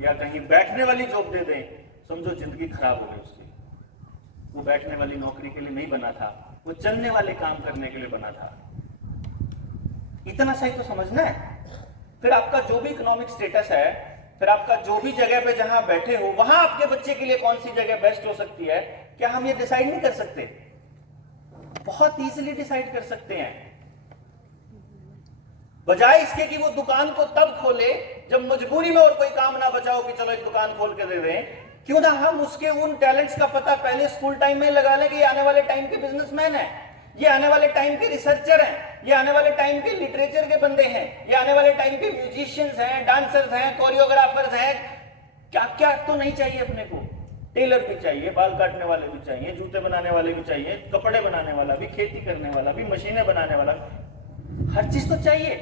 या कहीं बैठने वाली जॉब दे दें, समझो जिंदगी खराब हो गई उसकी। वो बैठने वाली नौकरी के लिए नहीं बना था, वो चलने वाले काम करने के लिए बना था। इतना सही तो समझना है। फिर आपका जो भी इकोनॉमिक स्टेटस है, फिर आपका जो भी जगह पे जहां बैठे हो, वहां आपके बच्चे के लिए कौन सी जगह बेस्ट हो सकती है, क्या हम ये डिसाइड नहीं कर सकते? बहुत इजीली डिसाइड कर सकते हैं। बजाय इसके कि वो दुकान को तब खोले जब मजबूरी में और कोई काम ना बचाओ कि चलो एक दुकान खोल के दे दें, क्यों ना हम उसके उन टैलेंट्स का पता पहले स्कूल टाइम में लगा लें कि ये आने वाले टाइम के बिजनेसमैन हैं, ये आने वाले टाइम के रिसर्चर हैं, ये आने वाले टाइम के लिटरेचर के बंदे हैं, ये आने वाले टाइम के म्यूजिशियंस हैं, डांसर्स हैं, कोरियोग्राफर्स हैं। क्या क्या तो नहीं चाहिए अपने को? टेलर भी चाहिए, बाल काटने वाले भी चाहिए, जूते बनाने वाले भी चाहिए, कपड़े बनाने वाला भी, खेती करने वाला भी, मशीनें बनाने वाला, हर चीज तो चाहिए।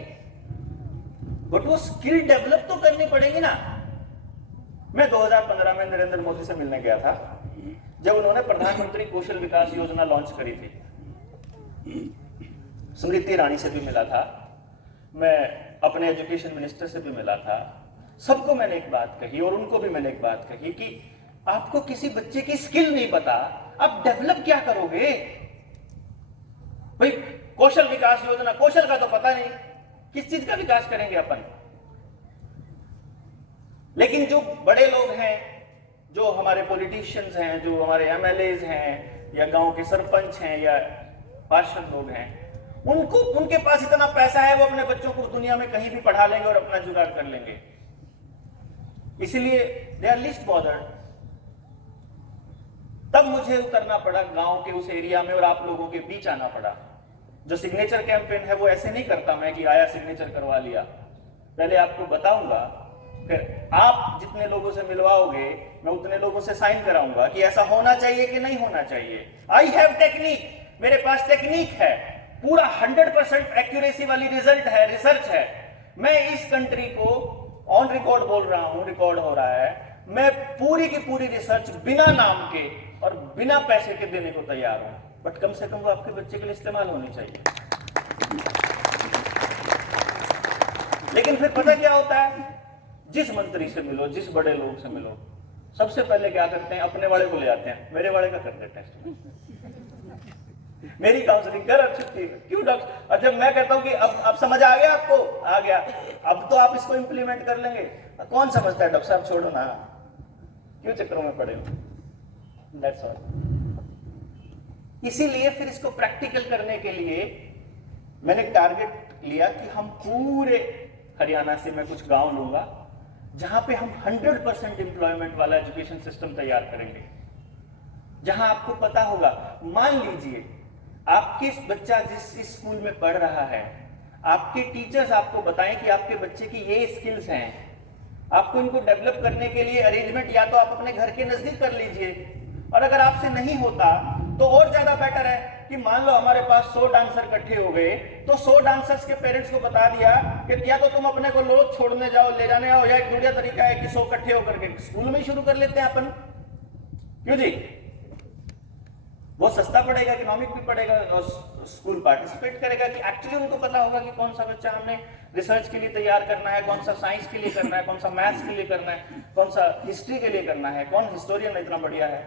बट वो स्किल डेवलप तो करनी पड़ेगी ना। मैं 2015 में नरेंद्र मोदी से मिलने गया था जब उन्होंने प्रधानमंत्री कौशल विकास योजना लॉन्च करी थी। स्मृति ईरानी से भी मिला था, मैं अपने एजुकेशन मिनिस्टर से भी मिला था। सबको मैंने एक बात कही और उनको भी मैंने एक बात कही कि आपको किसी बच्चे की स्किल नहीं पता, आप डेवलप क्या करोगे भाई? कौशल विकास योजना, कौशल का तो पता नहीं, किस चीज का विकास करेंगे अपन? लेकिन जो बड़े लोग हैं, जो हमारे पॉलिटिशियंस हैं, जो हमारे एमएलएज हैं, या गांव के सरपंच हैं, या पार्षद लोग हैं, उनको, उनके पास इतना पैसा है, वो अपने बच्चों को दुनिया में कहीं भी पढ़ा लेंगे और अपना जुगाड़ कर लेंगे। इसलिए दे आर लिस्ट बॉदर्ड। तब मुझे उतरना पड़ा गांव के उस एरिया में और आप लोगों के बीच आना पड़ा। जो सिग्नेचर कैंपेन है वो ऐसे नहीं करता मैं कि आया सिग्नेचर करवा लिया। पहले आपको बताऊंगा, फिर आप जितने लोगों से मिलवाओगे मैं उतने लोगों से साइन कराऊंगा कि ऐसा होना चाहिए कि नहीं होना चाहिए। आई हैव टेक्निक, मेरे पास टेक्निक है, पूरा 100% एक्यूरेसी वाली रिजल्ट है, रिसर्च है। मैं इस कंट्री को ऑन रिकॉर्ड बोल रहा हूं, रिकॉर्ड हो रहा है, मैं पूरी की पूरी रिसर्च बिना नाम के और बिना पैसे के देने को तैयार हूं। बट कम से कम वो आपके बच्चे के लिए इस्तेमाल होनी चाहिए। लेकिन फिर पता क्या होता है, जिस मंत्री से मिलो, जिस बड़े लोग से मिलो, सबसे पहले क्या करते हैं, अपने वाले को ले आते हैं, मेरे वाले का करते हैं टेस्ट, मेरी काउंसलिंग कर, छुट्टी क्यों डॉक्टर। और जब मैं कहता हूं कि अब समझ आ गया आपको, आ गया, अब तो आप इसको इंप्लीमेंट कर लेंगे। कौन समझता है डॉक्टर साहब, छोड़ो ना, क्यों चक्करों में पड़े हो। That's all. इसीलिए फिर इसको प्रैक्टिकल करने के लिए मैंने टारगेट लिया कि हम पूरे हरियाणा से मैं कुछ गांव लूंगा जहां पे हम 100% एम्प्लॉयमेंट वाला एजुकेशन सिस्टम तैयार करेंगे। जहां आपको पता होगा, मान लीजिए आपके बच्चा जिस स्कूल में पढ़ रहा है, आपके टीचर्स आपको बताएं कि आपके बच्चे की ये स्किल्स हैं, आपको इनको डेवलप करने के लिए अरेंजमेंट या तो आप अपने घर के नजदीक कर लीजिए, और अगर आपसे नहीं होता तो और ज्यादा बेटर है कि मान लो हमारे पास 100 डांसर इकट्ठे हो गए, तो 100 डांसर्स के पेरेंट्स को बता दिया कि या तो तुम अपने को लो छोड़ने जाओ, ले जाने आओ, या एक बढ़िया तरीका है कि 100 इकट्ठे होकर के स्कूल में ही शुरू कर लेते हैं अपन। क्यों जी? वो सस्ता पड़ेगा, इकोनॉमिक भी पड़ेगा, और स्कूल पार्टिसिपेट करेगा कि एक्चुअली उनको पता होगा कि कौन सा बच्चा हमने रिसर्च के लिए तैयार करना है, कौन सा साइंस के लिए करना है, कौन सा मैथ्स के लिए करना है, कौन सा हिस्ट्री के लिए करना है, कौन हिस्टोरियन इतना बढ़िया है,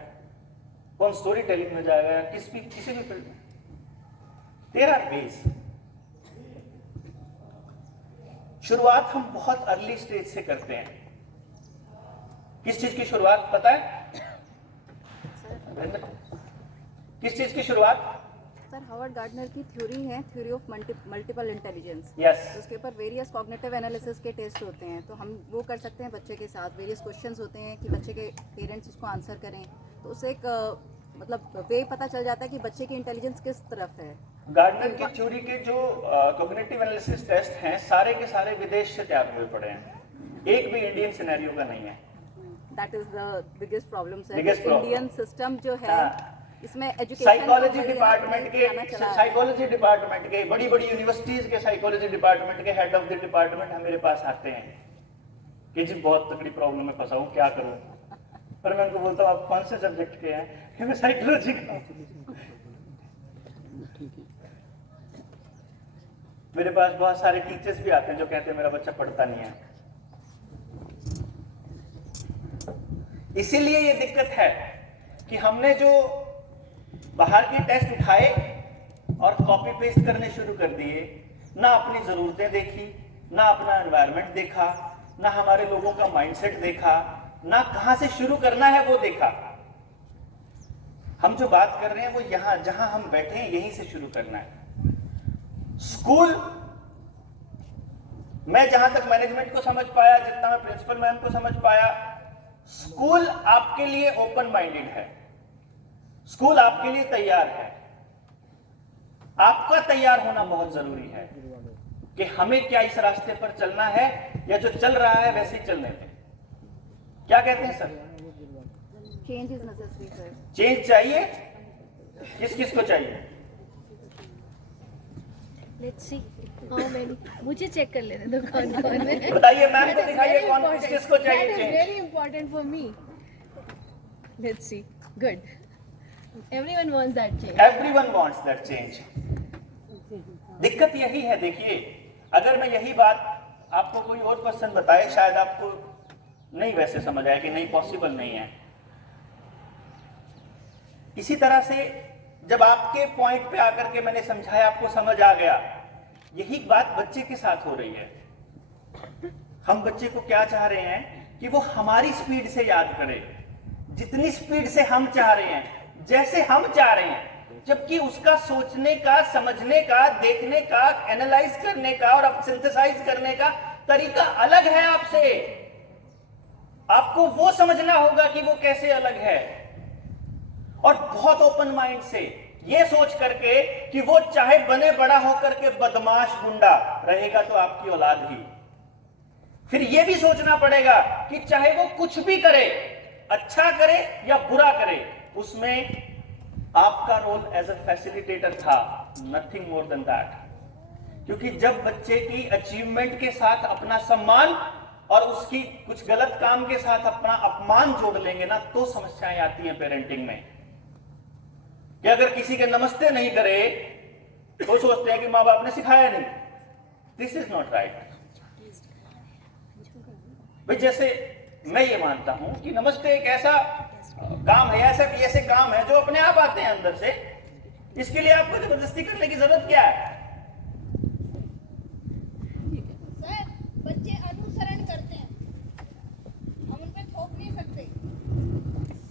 कौन स्टोरी टेलिंग में जाएगा, किसी भी फील्ड में। There are ways. शुरुआत हम बहुत अर्ली स्टेज से करते हैं। किस चीज की शुरुआत पता है? किस चीज की शुरुआत? सर हावर्ड गार्डनर की थ्योरी है, theory of multiple intelligence. Yes. उसके ऊपर वेरियस कॉग्निटिव एनालिसिस के टेस्ट होते हैं, तो हम वो कर सकते हैं बच्चे के साथ। वेरियस क्वेश्चंस होते हैं कि बच्चे के पेरेंट्स उसको आंसर करें, तो उससे एक मतलब वे पता चल जाता है कि बच्चे की इंटेलिजेंस किस तरफ है। गार्डनर की थ्योरी के जो कॉग्निटिव एनालिसिस टेस्ट हैं सारे के सारे विदेश से तैयार हुए पड़े हैं, एक भी इंडियन सिनेरियो का नहीं है। That is the biggest problem sir. Biggest problem. Indian system जो है इसमें एजुकेशन साइकोलॉजी डिपार्टमेंट के बड़ी बड़ी यूनिवर्सिटीज के साइकोलॉजी डिपार्टमेंट के हेड ऑफ द डिपार्टमेंट मेरे पास आते हैं कि जी बहुत तगड़ी प्रॉब्लम में फंसा हूं, क्या करूं? पर मैं उनको बोलता हूं आप कौन से सब्जेक्ट के हैं? कि मैं साइकोलॉजी का हूं। मेरे पास बहुत सारे टीचर्स भी आते हैं जो कहते हैं मेरा बच्चा पढ़ता नहीं है। इसीलिए ये दिक्कत है कि हमने जो बाहर के टेस्ट उठाए और कॉपी पेस्ट करने शुरू कर दिए, ना अपनी जरूरतें देखी, ना अपना एनवायरनमेंट देखा, ना हमारे लोगों का माइंडसेट देखा, ना कहां से शुरू करना है वो देखा। हम जो बात कर रहे हैं वो यहां जहां हम बैठे हैं यहीं से शुरू करना है। स्कूल, मैं जहां तक मैनेजमेंट को समझ पाया, जितना मैं प्रिंसिपल मैम को समझ पाया, स्कूल आपके लिए ओपन माइंडेड है, स्कूल आपके लिए तैयार है। आपका तैयार होना बहुत जरूरी है कि हमें क्या इस रास्ते पर चलना है या जो चल रहा है वैसे ही चलने दें। क्या कहते हैं sir? Change is necessary sir. Change चाहिए? किस किस को चाहिए? Let's see how many. मुझे चेक कर लेने दो कौन कौन है। बताइए मैम को That is दिखाइए very कौन important. किस किस को चाहिए That is change. very important for me. Let's see. Good. Everyone wants that change. Everyone wants that change. दिक्कत यही है, देखिए अगर मैं यही बात आपको कोई और पर्सन बताए शायद आपको नहीं वैसे समझ आए कि नहीं पॉसिबल नहीं है। इसी तरह से जब आपके पॉइंट पे आकर के मैंने समझाया, आपको समझ आ गया, यही बात बच्चे के साथ हो रही है। हम बच्चे को क्या चाह रहे हैं कि वो हमारी स्पीड से याद करे, जितनी स्पीड से हम चाह रहे हैं, जैसे हम चाह रहे हैं, जबकि उसका सोचने का, समझने का, देखने का, एनालाइज करने का और अब सिंथेसाइज करने का तरीका अलग है आपसे। आपको वो समझना होगा कि वो कैसे अलग है, और बहुत ओपन माइंड से ये सोच करके कि वो चाहे बने बड़ा होकर के बदमाश गुंडा रहेगा तो आपकी औलाद ही। फिर ये भी सोचना पड़ेगा कि चाहे वो कुछ भी करे, अच्छा करे या बुरा करे, उसमें आपका रोल एज अ फैसिलिटेटर था, नथिंग मोर देन दैट। क्योंकि जब बच्चे की अचीवमेंट के साथ अपना सम्मान और उसकी कुछ गलत काम के साथ अपना अपमान जोड़ लेंगे ना, तो समस्याएं आती हैं पेरेंटिंग में। कि अगर किसी के नमस्ते नहीं करे तो सोचते हैं कि माँ बाप ने सिखाया नहीं। दिस इज नॉट राइट भाई। जैसे मैं ये मानता हूं कि नमस्ते एक ऐसा काम है, ऐसे काम है जो अपने आप आते हैं अंदर से, इसके लिए आपको जबरदस्ती करने की जरूरत क्या है? सर बच्चे अनुसरण करते हैं, हम उन पे थोप नहीं सकते।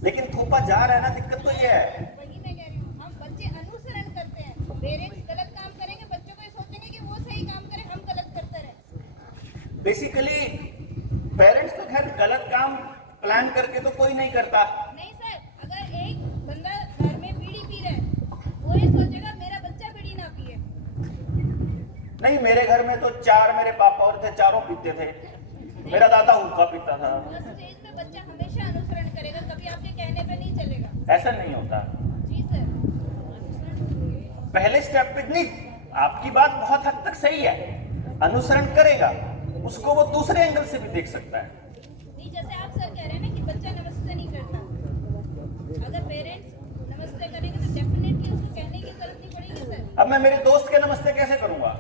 लेकिन थोपा जा रहा है ना, दिक्कत तो ये है। वही मैं कह रही हूँ, हम बच्चे अनुसरण करते हैं। पेरेंट्स गलत काम करेंगे, बच्चों को ये सोचेंगे कि वो सही काम करें, हम गलत करते रहे। बेसिकली पेरेंट्स तो खैर गलत काम प्लान करके तो कोई नहीं करता। नहीं सर, अगर एक बंदा घर में बीड़ी पी रहा है, वो ये सोचेगा मेरा बच्चा बीड़ी ना पिए। नहीं, मेरे घर में तो 4 मेरे पापा और थे, चारों पीते थे। मेरा दादा हुक्का पीता था। उस स्टेज पे बच्चा हमेशा अनुसरण करेगा, कभी आपके कहने पे नहीं चलेगा। ऐसा नहीं होता। जी सर। पहले स्टेप पे नहीं, आपकी बात बहुत हद तक सही है, अनुसरण करेगा, उसको वो दूसरे एंगल से भी देख सकता है। नहीं, जैसे आप सर कह रहे हैं ना कि बच्चा नमस्ते नहीं करता, अगर पेरेंट्स नमस्ते करेंगे तो डेफिनेटली उसको कहने की जरूरत नहीं पड़ेगी सर। अब मैं मेरे दोस्त के नमस्ते कैसे करूंगा?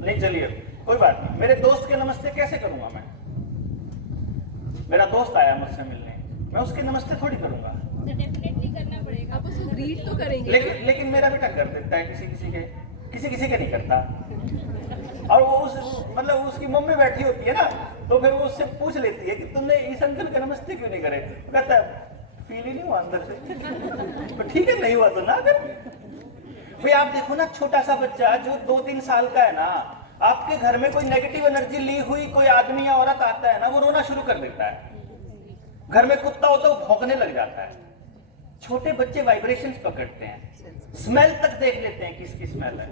नहीं, चलिए कोई बात नहीं, मेरे दोस्त के नमस्ते कैसे करूंगा मैं? मेरा दोस्त आया मुझसे मिलने, मैं उसके नमस्ते थोड़ी करूंगा। तो डेफिनेटली करना पड़ेगा। आप उसको ग्रीट तो करेंगे। लेकिन मेरा बेटा कर देता है, किसी के नहीं करता। और वो मतलब उसकी मम्मी बैठी होती है ना, तो फिर वो उससे पूछ लेती है कि तुमने इस अंकल के नमस्ते क्यों नहीं करे? तो कहता है फील ही नहीं हुआ अंदर से। तो ठीक है, नहीं हुआ तो ना कर। भाई आप देखो ना, छोटा सा बच्चा जो 2-3 साल का है ना, आपके घर में कोई नेगेटिव एनर्जी ली हुई कोई आदमी या औरत आता है ना, वो रोना शुरू कर देता है। घर में कुत्ता होता है वो भौंकने लग जाता है। छोटे बच्चे वाइब्रेशंस पकड़ते हैं, स्मेल तक देख लेते हैं किसकी स्मेल है।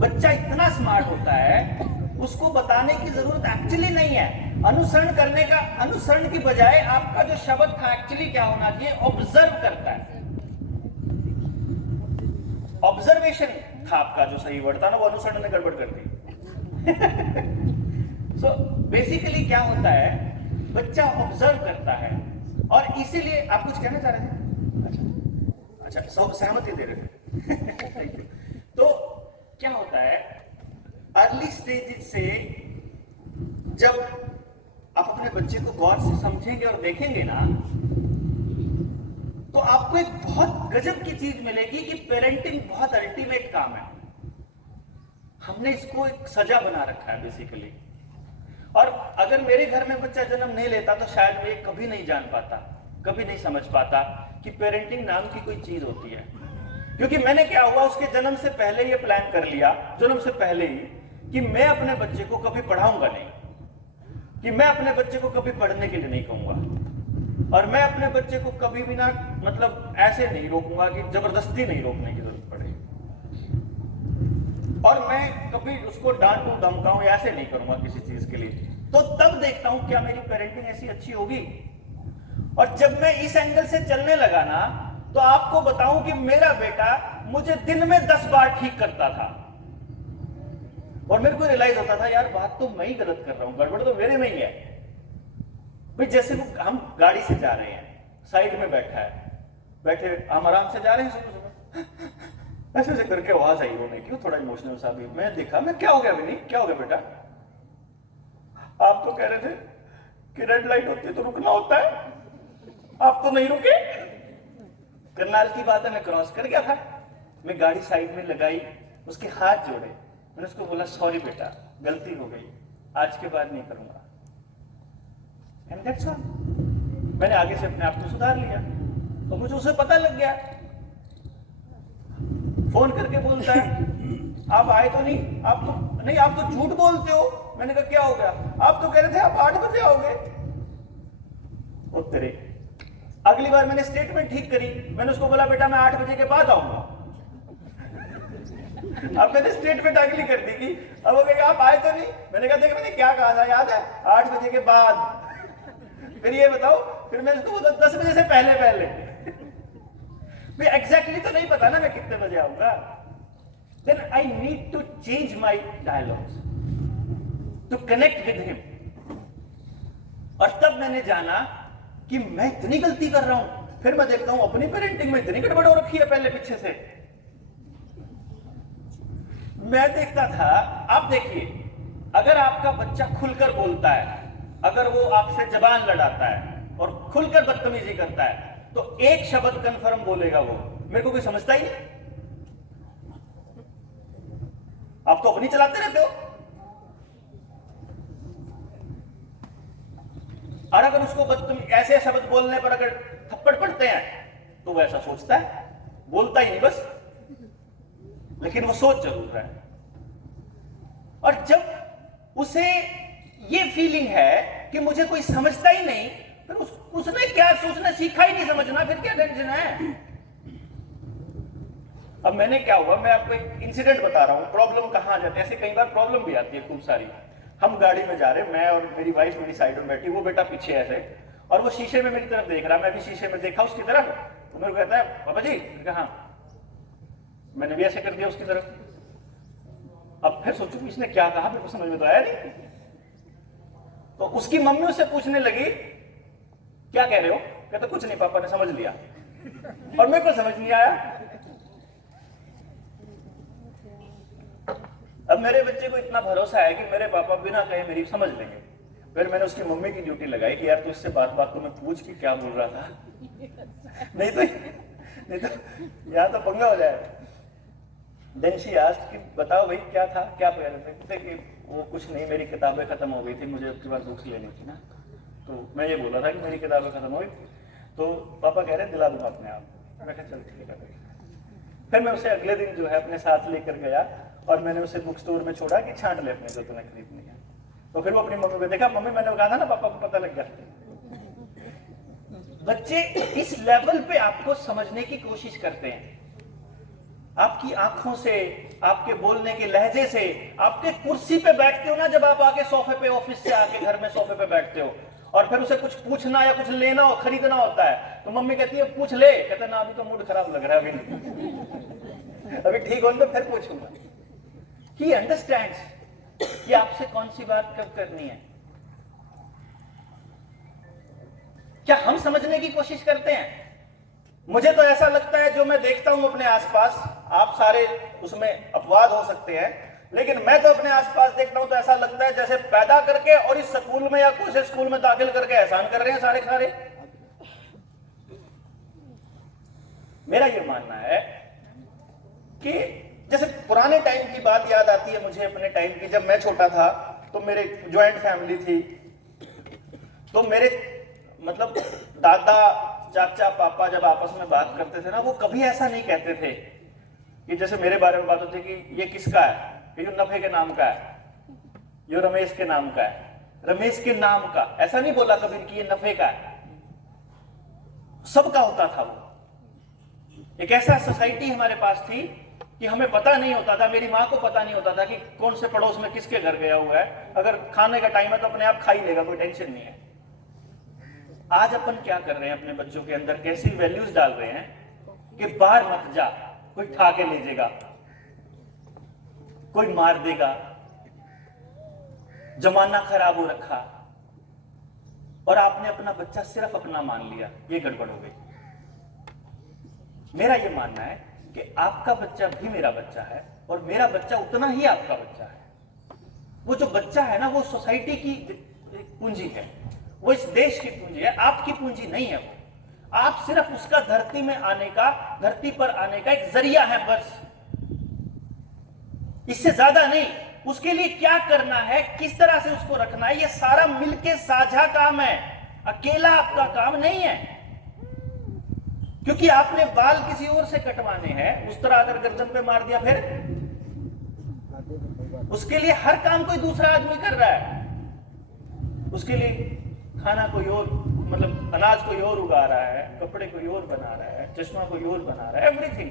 बच्चा इतना स्मार्ट होता है, उसको बताने की जरूरत एक्चुअली नहीं है। अनुसरण की बजाय आपका जो शब्द था एक्चुअली क्या होना चाहिए? ऑब्जर्व करता है। ऑब्जर्वेशन था आपका जो सही वर्ड था ना, वो अनुसरण ने गड़बड़ कर दी। सो बेसिकली क्या होता है, बच्चा ऑब्जर्व करता है, और इसीलिए आप कुछ कहना चाह रहे थे? अच्छा, सहमति दे रहे थे। Thank you. तो क्या होता है, अर्ली स्टेज से जब आप अपने बच्चे को गौर से समझेंगे और देखेंगे ना, तो आपको एक बहुत गजब की चीज मिलेगी कि पेरेंटिंग बहुत अल्टीमेट काम है। हमने इसको एक सजा बना रखा है बेसिकली। और अगर मेरे घर में बच्चा जन्म नहीं लेता तो शायद मैं कभी नहीं जान पाता, कभी नहीं समझ पाता कि पेरेंटिंग नाम की कोई चीज होती है। क्योंकि मैंने क्या हुआ, उसके जन्म से पहले ये प्लान कर लिया, जन्म से पहले ही, कि मैं अपने बच्चे को कभी पढ़ाऊंगा नहीं, कि मैं अपने बच्चे को कभी पढ़ने के लिए नहीं कहूंगा, और मैं अपने बच्चे को कभी भी ना मतलब ऐसे नहीं रोकूंगा कि जबरदस्ती नहीं रोकने की जरूरत पड़े, और मैं कभी उसको डांटूं धमकाऊं ऐसे नहीं करूंगा किसी चीज के लिए। तो तब देखता हूं क्या मेरी पेरेंटिंग ऐसी अच्छी होगी। और जब मैं इस एंगल से चलने लगा ना, तो आपको बताऊं कि मेरा बेटा मुझे दिन में 10 बार ठीक करता था, और मेरे को रियलाइज होता था यार बात तो मैं ही गलत कर रहा हूं, गड़बड़ तो मेरे में ही है। भाई जैसे हम गाड़ी से जा रहे हैं, साइड में बैठा है, बैठे हम आराम से जा रहे हैं, सुबह ऐसे ऐसे करके आवाज आई रोने की, थोड़ा इमोशनल सा भी। मैं देखा, मैं क्या हो गया विनी, क्या हो गया बेटा? आप तो कह रहे थे कि रेड लाइट होती है तो रुकना होता है, आप तो नहीं रुके। करनाल की बात है, मैं क्रॉस कर गया था, मैं गाड़ी साइड में लगाई, उसके हाथ जोड़े, मैंने उसको बोला सॉरी बेटा, गलती हो गई, आज के बाद नहीं करूंगा। And that's all. मैंने आगे से अपने आप को सुधार लिया। तो मुझे उसे पता लग गया, फोन करके बोलता है आप आए तो नहीं, आप तो झूठ बोलते हो। मैंने कहा क्या हो गया? आप तो कह रहे थे आप 8 बजे आओगे। ओ तेरे, अगली बार मैंने स्टेटमेंट ठीक करी, मैंने उसको बोला बेटा मैं 8 बजे के बाद आऊंगा। अब मैंने स्टेटमेंट अगली कर दी कि अब वो कहेगा आप आए तो नहीं। मैंने कहा देख मैंने क्या कहा था याद है? 8 बजे के बाद। फिर ये बताओ, फिर मैं उसको बोला 10 बजे से पहले। एग्जैक्टली तो नहीं पता ना मैं कितने बजे आऊंगा। Then I need to change my dialogues to connect with him. और तब मैंने जाना कि मैं इतनी गलती कर रहा हूं। फिर मैं देखता हूं अपनी पेरेंटिंग में इतनी गड़बड़ हो रखी है पहले पीछे से। मैं देखता था, आप देखिए, अगर आपका बच्चा खुलकर बोलता है, अगर वो आपसे जबान लड़ाता है और खुलकर बदतमीजी करता है, तो एक शब्द कंफर्म बोलेगा वो, मेरे को कोई समझता ही नहीं। आप तो अपनी चलाते रहते हो। और अगर उसको ऐसे शब्द बोलने पर अगर थप्पड़ पड़ते हैं तो वो ऐसा सोचता है, बोलता ही नहीं बस, लेकिन वो सोच जरूर रहा है। और जब उसे ये फीलिंग है कि मुझे कोई समझता ही नहीं, फिर उसने क्या सोचना सीखा ही नहीं समझना, फिर क्या टेंशन है। अब मैंने क्या हुआ, मैं आपको एक इंसिडेंट बता रहा हूं, प्रॉब्लम कहां आ जाती है। ऐसे कई बार प्रॉब्लम भी आती है खूब सारी। हम गाड़ी में जा रहे, मैं और मेरी वाइफ मेरी साइड में बैठी, वो बेटा पीछे ऐसे, और वो शीशे में मेरी तरफ देख रहा, मैं भी शीशे में देखा उसकी तरफ, तो मेरे को कहता है पापा जी, मैंने कहा हाँ, मैंने भी ऐसे कर दिया उसकी तरफ। अब फिर सोचू इसने क्या कहा, मेरे को समझ में तो आया नहीं। तो उसकी मम्मी उससे पूछने लगी क्या कह रहे हो, कहता कुछ नहीं पापा ने समझ लिया, और मेरे को समझ नहीं आया। अब मेरे बच्चे को इतना भरोसा है कि मेरे पापा बिना कहे मेरी समझ लेंगे। फिर मैंने उसकी मम्मी की ड्यूटी लगाई कि यार तू इससे बात बात को मैं पूछ कि क्या बोल रहा था, नहीं तो यहाँ तो पंगा हो जाएगा। देन शी आस्क्ड कि बताओ भाई क्या था, क्या कह रहे थे कि वो कुछ नहीं, मेरी किताबें खत्म हो गई थी, मुझे उसके बाद बुक्स लेनी थी ना, तो मैं ये बोला था कि मेरी किताबें खत्म हो गई, तो पापा कह रहे हैं दिला दूंगा अपने आप। मैं कहा चल ठीक है। फिर मैं उसे अगले दिन जो है अपने साथ लेकर गया और मैंने उसे बुक स्टोर में छोड़ा कि छांट ले अपने जो तुम्हें खरीदनी है। तो फिर वो अपनी मम्मी को देखा, मम्मी मैंने कहा था ना पापा को पता लग गया। बच्चे इस लेवल पे आपको समझने की कोशिश करते हैं, आपकी आंखों से, आपके बोलने के लहजे से, आपके कुर्सी पे बैठते हो ना, जब आप आके सोफे पे, ऑफिस से आके घर में सोफे पे बैठते हो और फिर उसे कुछ पूछना या कुछ लेना हो, खरीदना होता है, तो मम्मी कहती है पूछ ले, कहता ना अभी तो मूड खराब लग रहा है, अभी ठीक हो तो फिर पूछूंगा। ही अंडरस्टैंड्स कि आपसे कौन सी बात कब करनी है। क्या हम समझने की कोशिश करते हैं? मुझे तो ऐसा लगता है, जो मैं देखता हूं अपने आसपास, आप सारे उसमें अपवाद हो सकते हैं, लेकिन मैं तो अपने आसपास देखता हूं तो ऐसा लगता है जैसे पैदा करके और इस स्कूल में या कुछ स्कूल में दाखिल करके एहसान कर रहे हैं सारे सारे। मेरा ये मानना है कि जैसे पुराने टाइम की बात याद आती है मुझे, अपने टाइम की, जब मैं छोटा था तो मेरे ज्वाइंट फैमिली थी, तो मेरे मतलब दादा चाचा पापा जब आपस में बात करते थे ना, वो कभी ऐसा नहीं कहते थे कि जैसे मेरे बारे में बात होती कि ये किसका है, ये नफे के नाम का है, ये रमेश के नाम का है, रमेश के नाम का, ऐसा नहीं बोला कभी कि ये नफे का है। सबका होता था वो। एक ऐसा सोसाइटी हमारे पास थी कि हमें पता नहीं होता था, मेरी माँ को पता नहीं होता था कि कौन से पड़ोस में किसके घर गया हुआ है, अगर खाने का टाइम है तो अपने आप खा ही लेगा, कोई टेंशन नहीं है। आज अपन क्या कर रहे हैं, अपने बच्चों के अंदर कैसी वैल्यूज डाल रहे हैं कि बाहर मत जा, कोई ठा के ले जाएगा, कोई मार देगा, जमाना खराब हो रखा, और आपने अपना बच्चा सिर्फ अपना मान लिया, ये गड़बड़ हो गई। मेरा ये मानना है कि आपका बच्चा भी मेरा बच्चा है और मेरा बच्चा उतना ही आपका बच्चा है। वो जो बच्चा है ना, वो सोसाइटी की पूंजी है, वो इस देश की पूंजी है, आपकी पूंजी नहीं है वो। आप सिर्फ उसका धरती में आने का, धरती पर आने का एक जरिया है बस, इससे ज्यादा नहीं। उसके लिए क्या करना है, किस तरह से उसको रखना है, ये सारा मिलके साझा काम है, अकेला आपका काम नहीं है। क्योंकि आपने बाल किसी और से कटवाने हैं, उस तरह अगर गर्दन पे मार दिया, फिर उसके लिए हर काम कोई दूसरा आदमी कर रहा है। उसके लिए खाना कोई और, मतलब अनाज कोई और उगा रहा है, कपड़े कोई और बना रहा है, चश्मा कोई और बना रहा है, एवरीथिंग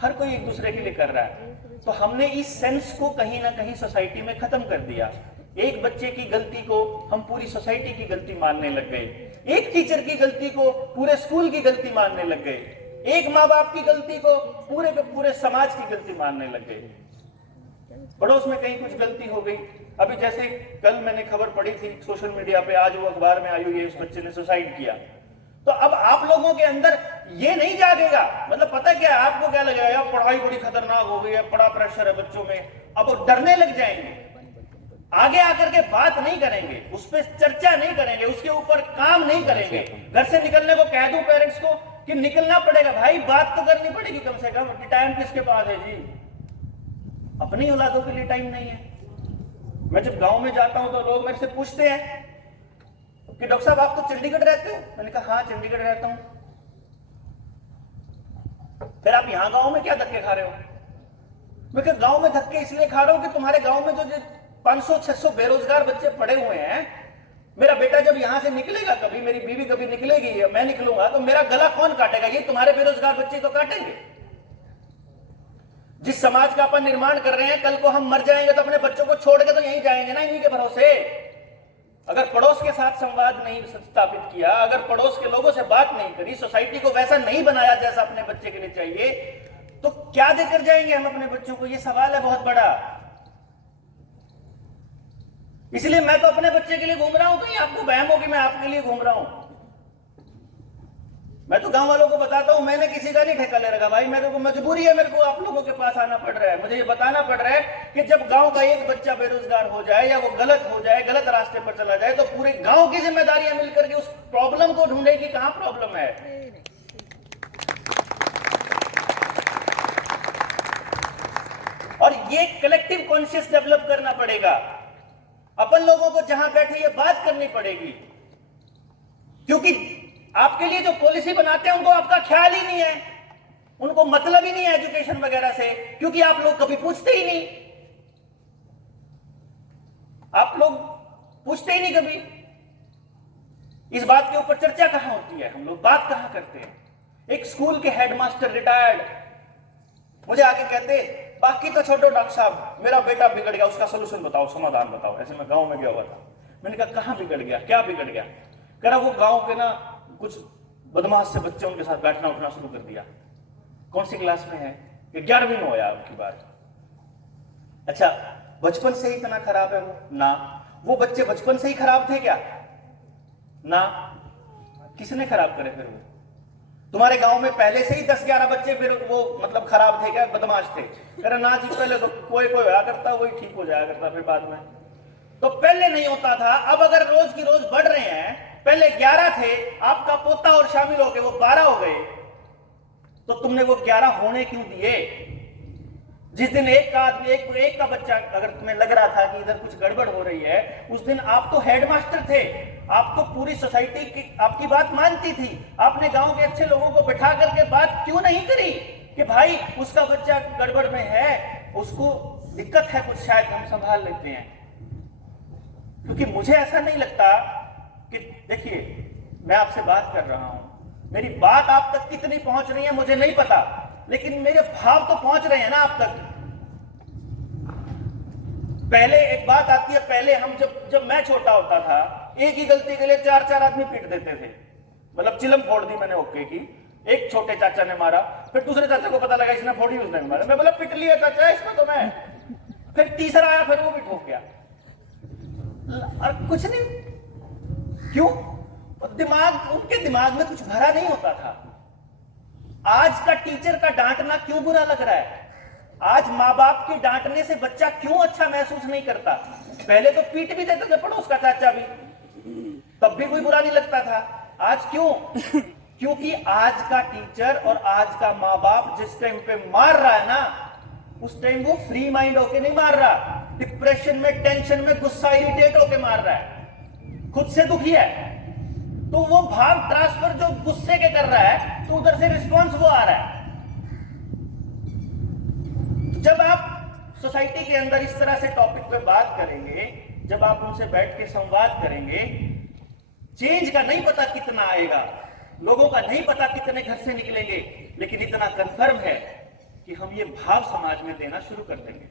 हर कोई एक दूसरे के लिए कर रहा है। तो हमने इस सेंस को कहीं ना कहीं सोसाइटी में खत्म कर दिया। एक बच्चे की गलती को हम पूरी सोसाइटी की गलती मानने लग गए, एक टीचर की गलती को पूरे स्कूल की गलती मानने लग गए, एक माँ बाप की गलती को पूरे के पूरे समाज की गलती मानने लग गए। पड़ोस में कहीं कुछ गलती हो गई, अभी जैसे कल मैंने खबर पढ़ी थी सोशल मीडिया पे, आज वो अखबार में आई हुई है, उस बच्चे ने सुसाइड किया। तो अब आप लोगों के अंदर ये नहीं जागेगा, मतलब पता क्या है आपको, क्या लगेगा पढ़ाई बड़ी खतरनाक हो गई है, बड़ा प्रेशर है बच्चों में, अब वो डरने लग जाएंगे, आगे आकर के बात नहीं करेंगे, उस पर चर्चा नहीं करेंगे, उसके ऊपर काम नहीं करेंगे। घर से निकलने को कह दूं पेरेंट्स को कि निकलना पड़ेगा भाई, बात तो करनी पड़ेगी कम से कम। टाइम किसके पास है जी, अपनी औलादों के लिए टाइम नहीं है। मैं जब गांव में जाता हूं तो लोग मेरे से पूछते हैं कि डॉक्टर साहब आप तो चंडीगढ़ रहते हो, मैंने कहा हाँ चंडीगढ़ रहता हूं। फिर आप यहां गांव में क्या धक्के खा रहे हो? मैं कहा गांव में धक्के इसलिए खा रहा हूं कि तुम्हारे गांव में जो 500-600 बेरोजगार बच्चे पड़े हुए हैं, मेरा बेटा जब यहां से निकलेगा, कभी मेरी बीवी कभी निकलेगी, मैं निकलूंगा, तो मेरा गला कौन काटेगा? ये तुम्हारे बेरोजगार बच्चे तो काटेंगे। जिस समाज का अपन निर्माण कर रहे हैं, कल को हम मर जाएंगे तो अपने बच्चों को छोड़ के तो यहीं जाएंगे ना, इन्हीं के भरोसे। अगर पड़ोस के साथ संवाद नहीं स्थापित किया, अगर पड़ोस के लोगों से बात नहीं करी, सोसाइटी को वैसा नहीं बनाया जैसा अपने बच्चे के लिए चाहिए, तो क्या देकर जाएंगे हम अपने बच्चों को? ये सवाल है बहुत बड़ा। इसलिए मैं तो अपने बच्चे के लिए घूम रहा हूं, कहीं आपको वहम हो कि मैं आपके लिए घूम रहा हूं। मैं तो गांव वालों को बताता हूं, मैंने किसी का नहीं ठेका ले रखा भाई, मेरे को मजबूरी है, मेरे को आप लोगों के पास आना पड़ रहा है, मुझे ये बताना पड़ रहा है कि जब गांव का एक बच्चा बेरोजगार हो जाए या वो गलत हो जाए, गलत रास्ते पर चला जाए, तो पूरे गांव की जिम्मेदारियां मिलकर के उस प्रॉब्लम को ढूंढे कि कहां प्रॉब्लम है। और ये कलेक्टिव कॉन्शियस डेवलप करना पड़ेगा। अपन लोगों को जहां बैठे ये बात करनी पड़ेगी, क्योंकि आपके लिए जो पॉलिसी बनाते हैं उनको आपका ख्याल ही नहीं है, उनको मतलब ही नहीं है एजुकेशन वगैरह से, क्योंकि आप लोग कभी पूछते ही नहीं, आप लोग पूछते ही नहीं कभी। इस बात के ऊपर चर्चा कहां होती है, हम लोग बात कहां करते हैं। एक स्कूल के हेडमास्टर रिटायर्ड मुझे आके कहते, बाकी तो छोड़ो डॉक्टर साहब, मेरा बेटा बिगड़ गया, उसका सोल्यूशन बताओ, समाधान बताओ। ऐसे मैं गांव में गया हुआ था, मैंने कहा कहां बिगड़ गया, क्या बिगड़ गया? कह रहा वो गांव के ना कुछ बदमाश से बच्चे उनके साथ बैठना उठना शुरू कर दिया। कौन सी क्लास में है? ये 11वीं में होया उनकी बात। अच्छा, बचपन से ही इतना खराब है वो? ना, वो बच्चे बचपन से ही खराब थे क्या? ना, किसने खराब करे फिर वो? तुम्हारे गांव में पहले से ही 10-11 बच्चे फिर वो मतलब खराब थे क्या, बदमाश थे? कह रहा ना जी, पहले तो कोई होया करता, वही ठीक हो जाया करता, फिर बाद में तो पहले नहीं होता था। अब अगर रोज की रोज बढ़ रहे हैं, पहले 11 थे, आपका पोता और शामिल हो गए वो 12 हो गए, तो तुमने वो 11 होने क्यों दिए? जिस दिन एक का आदमी एक का बच्चा अगर तुम्हें लग रहा था कि इधर कुछ गड़बड़ हो रही है, उस दिन आप तो हेडमास्टर थे, आपको पूरी सोसाइटी की आपकी बात मानती थी। आपने गांव के अच्छे लोगों को बिठा करके बात क्यों नहीं करी कि भाई उसका बच्चा गड़बड़ में है, उसको दिक्कत है कुछ, शायद हम संभाल लेते हैं। क्योंकि मुझे ऐसा नहीं लगता कि, देखिए मैं आपसे बात कर रहा हूं, मेरी बात आप तक कितनी पहुंच रही है मुझे नहीं पता, लेकिन मेरे भाव तो पहुंच रहे हैं ना आप तक। पहले एक बात आती है, पहले हम जब मैं छोटा होता था, एक ही गलती के लिए 4-4 आदमी पीट देते थे, मतलब चिलम फोड़ दी मैंने ओके की, एक छोटे चाचा ने मारा, फिर दूसरे चाचा को पता लगा इसने फोड़ी, उसने मारा, मैं बोला पिट लिया चाचा इसमें तो मैं, फिर तीसरा आया, फिर वो भी ठोक गया, और कुछ नहीं। क्यों? दिमाग, उनके दिमाग में कुछ भरा नहीं होता था। आज का टीचर का डांटना क्यों बुरा लग रहा है? आज माँ बाप के डांटने से बच्चा क्यों अच्छा महसूस नहीं करता? पहले तो पीट भी देते थे पड़ोस का चाचा भी, तब भी कोई बुरा नहीं लगता था। आज क्यों? क्योंकि आज का टीचर और आज का माँ बाप जिस टाइम पे मार रहा है ना, उस टाइम वो फ्री माइंड होके नहीं मार रहा, डिप्रेशन में, टेंशन में, गुस्सा, इरिटेट होके मार रहा है, खुद से दुखी है, तो वो भाव ट्रांसफर जो गुस्से के कर रहा है, तो उधर से रिस्पांस वो आ रहा है। तो जब आप सोसाइटी के अंदर इस तरह से टॉपिक पे बात करेंगे, जब आप उनसे बैठ के संवाद करेंगे, चेंज का नहीं पता कितना आएगा, लोगों का नहीं पता कितने घर से निकलेंगे, लेकिन इतना कंफर्म है कि हम ये भाव समाज में देना शुरू कर देंगे।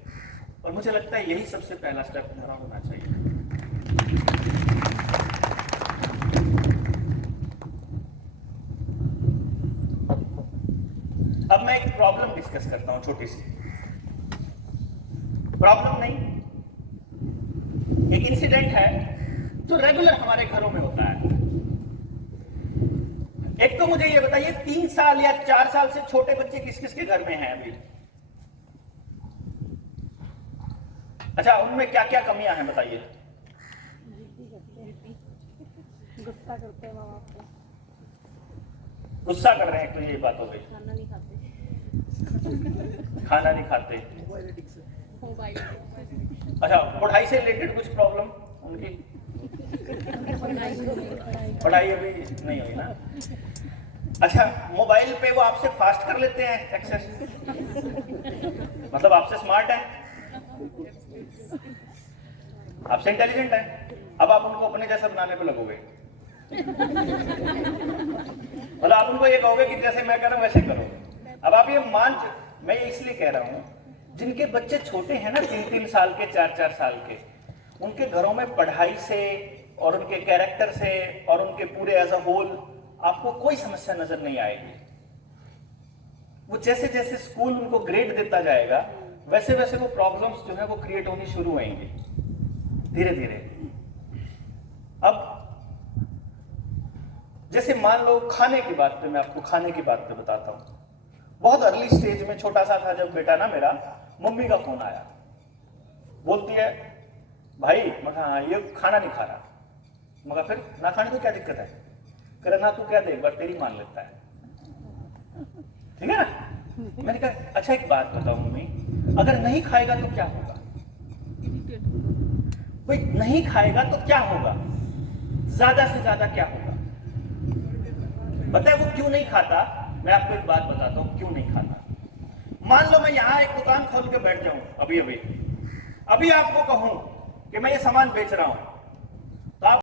और मुझे लगता है यही सबसे पहला स्टेप हमारा होना चाहिए। अब मैं एक प्रॉब्लम डिस्कस करता हूं, छोटी सी प्रॉब्लम नहीं, एक इंसिडेंट है जो रेगुलर हमारे घरों में होता है। एक तो मुझे ये बताइए, 3 साल या 4 साल से छोटे बच्चे किस किस के घर में हैं अभी? अच्छा, उनमें क्या क्या कमियां हैं बताइए? गुस्सा करते हैं माँ बाप को, गुस्सा कर रहे हैं, तो ये बात हो गई। खाना नहीं खाते, खाना नहीं खाते। मोबाइल, अच्छा, पढ़ाई से रिलेटेड कुछ प्रॉब्लम उनकी? पढ़ाई अभी नहीं हुई ना। अच्छा, मोबाइल पे वो आपसे फास्ट कर लेते हैं एक्सेस, मतलब आपसे स्मार्ट है, आपसे इंटेलिजेंट है, अब आप उनको अपने जैसा बनाने पे लगोगे। मतलब आप उनको ये कहोगे कि जैसे मैं कर रहा हूं वैसे करो। अब आप ये मैं इसलिए कह रहा हूं, जिनके बच्चे छोटे हैं ना, 3-3 साल के, 4-4 साल के, उनके घरों में पढ़ाई से, और उनके कैरेक्टर से और उनके पूरे एज अ होल आपको कोई समस्या नजर नहीं आएगी। वो जैसे जैसे स्कूल उनको ग्रेड देता जाएगा वैसे वैसे वो प्रॉब्लम्स जो है वो क्रिएट होनी शुरू होंगी धीरे धीरे। अब जैसे मान लो खाने की बात पे, मैं आपको खाने की बात पे बताता हूं। बहुत अर्ली स्टेज में छोटा सा था जब बेटा ना मेरा, मम्मी का फोन आया, बोलती है भाई मगर हाँ ये खाना नहीं खा रहा। मगर फिर ना खाने को क्या दिक्कत है? कह रहा ना तू क्या दे एक बार तेरी मान लेता है, ठीक है ना। मैंने कहा अच्छा एक बात बताओ मम्मी, अगर नहीं खाएगा तो क्या होगा? भाई नहीं खाएगा तो क्या होगा? ज्यादा से ज्यादा क्या होगा? पता है वो क्यों नहीं खाता? मैं आपको एक बात बताता हूं क्यों नहीं खाता। मान लो मैं यहां एक दुकान खोल के बैठ जाऊं अभी आपको कहूं कि मैं ये सामान बेच रहा हूं,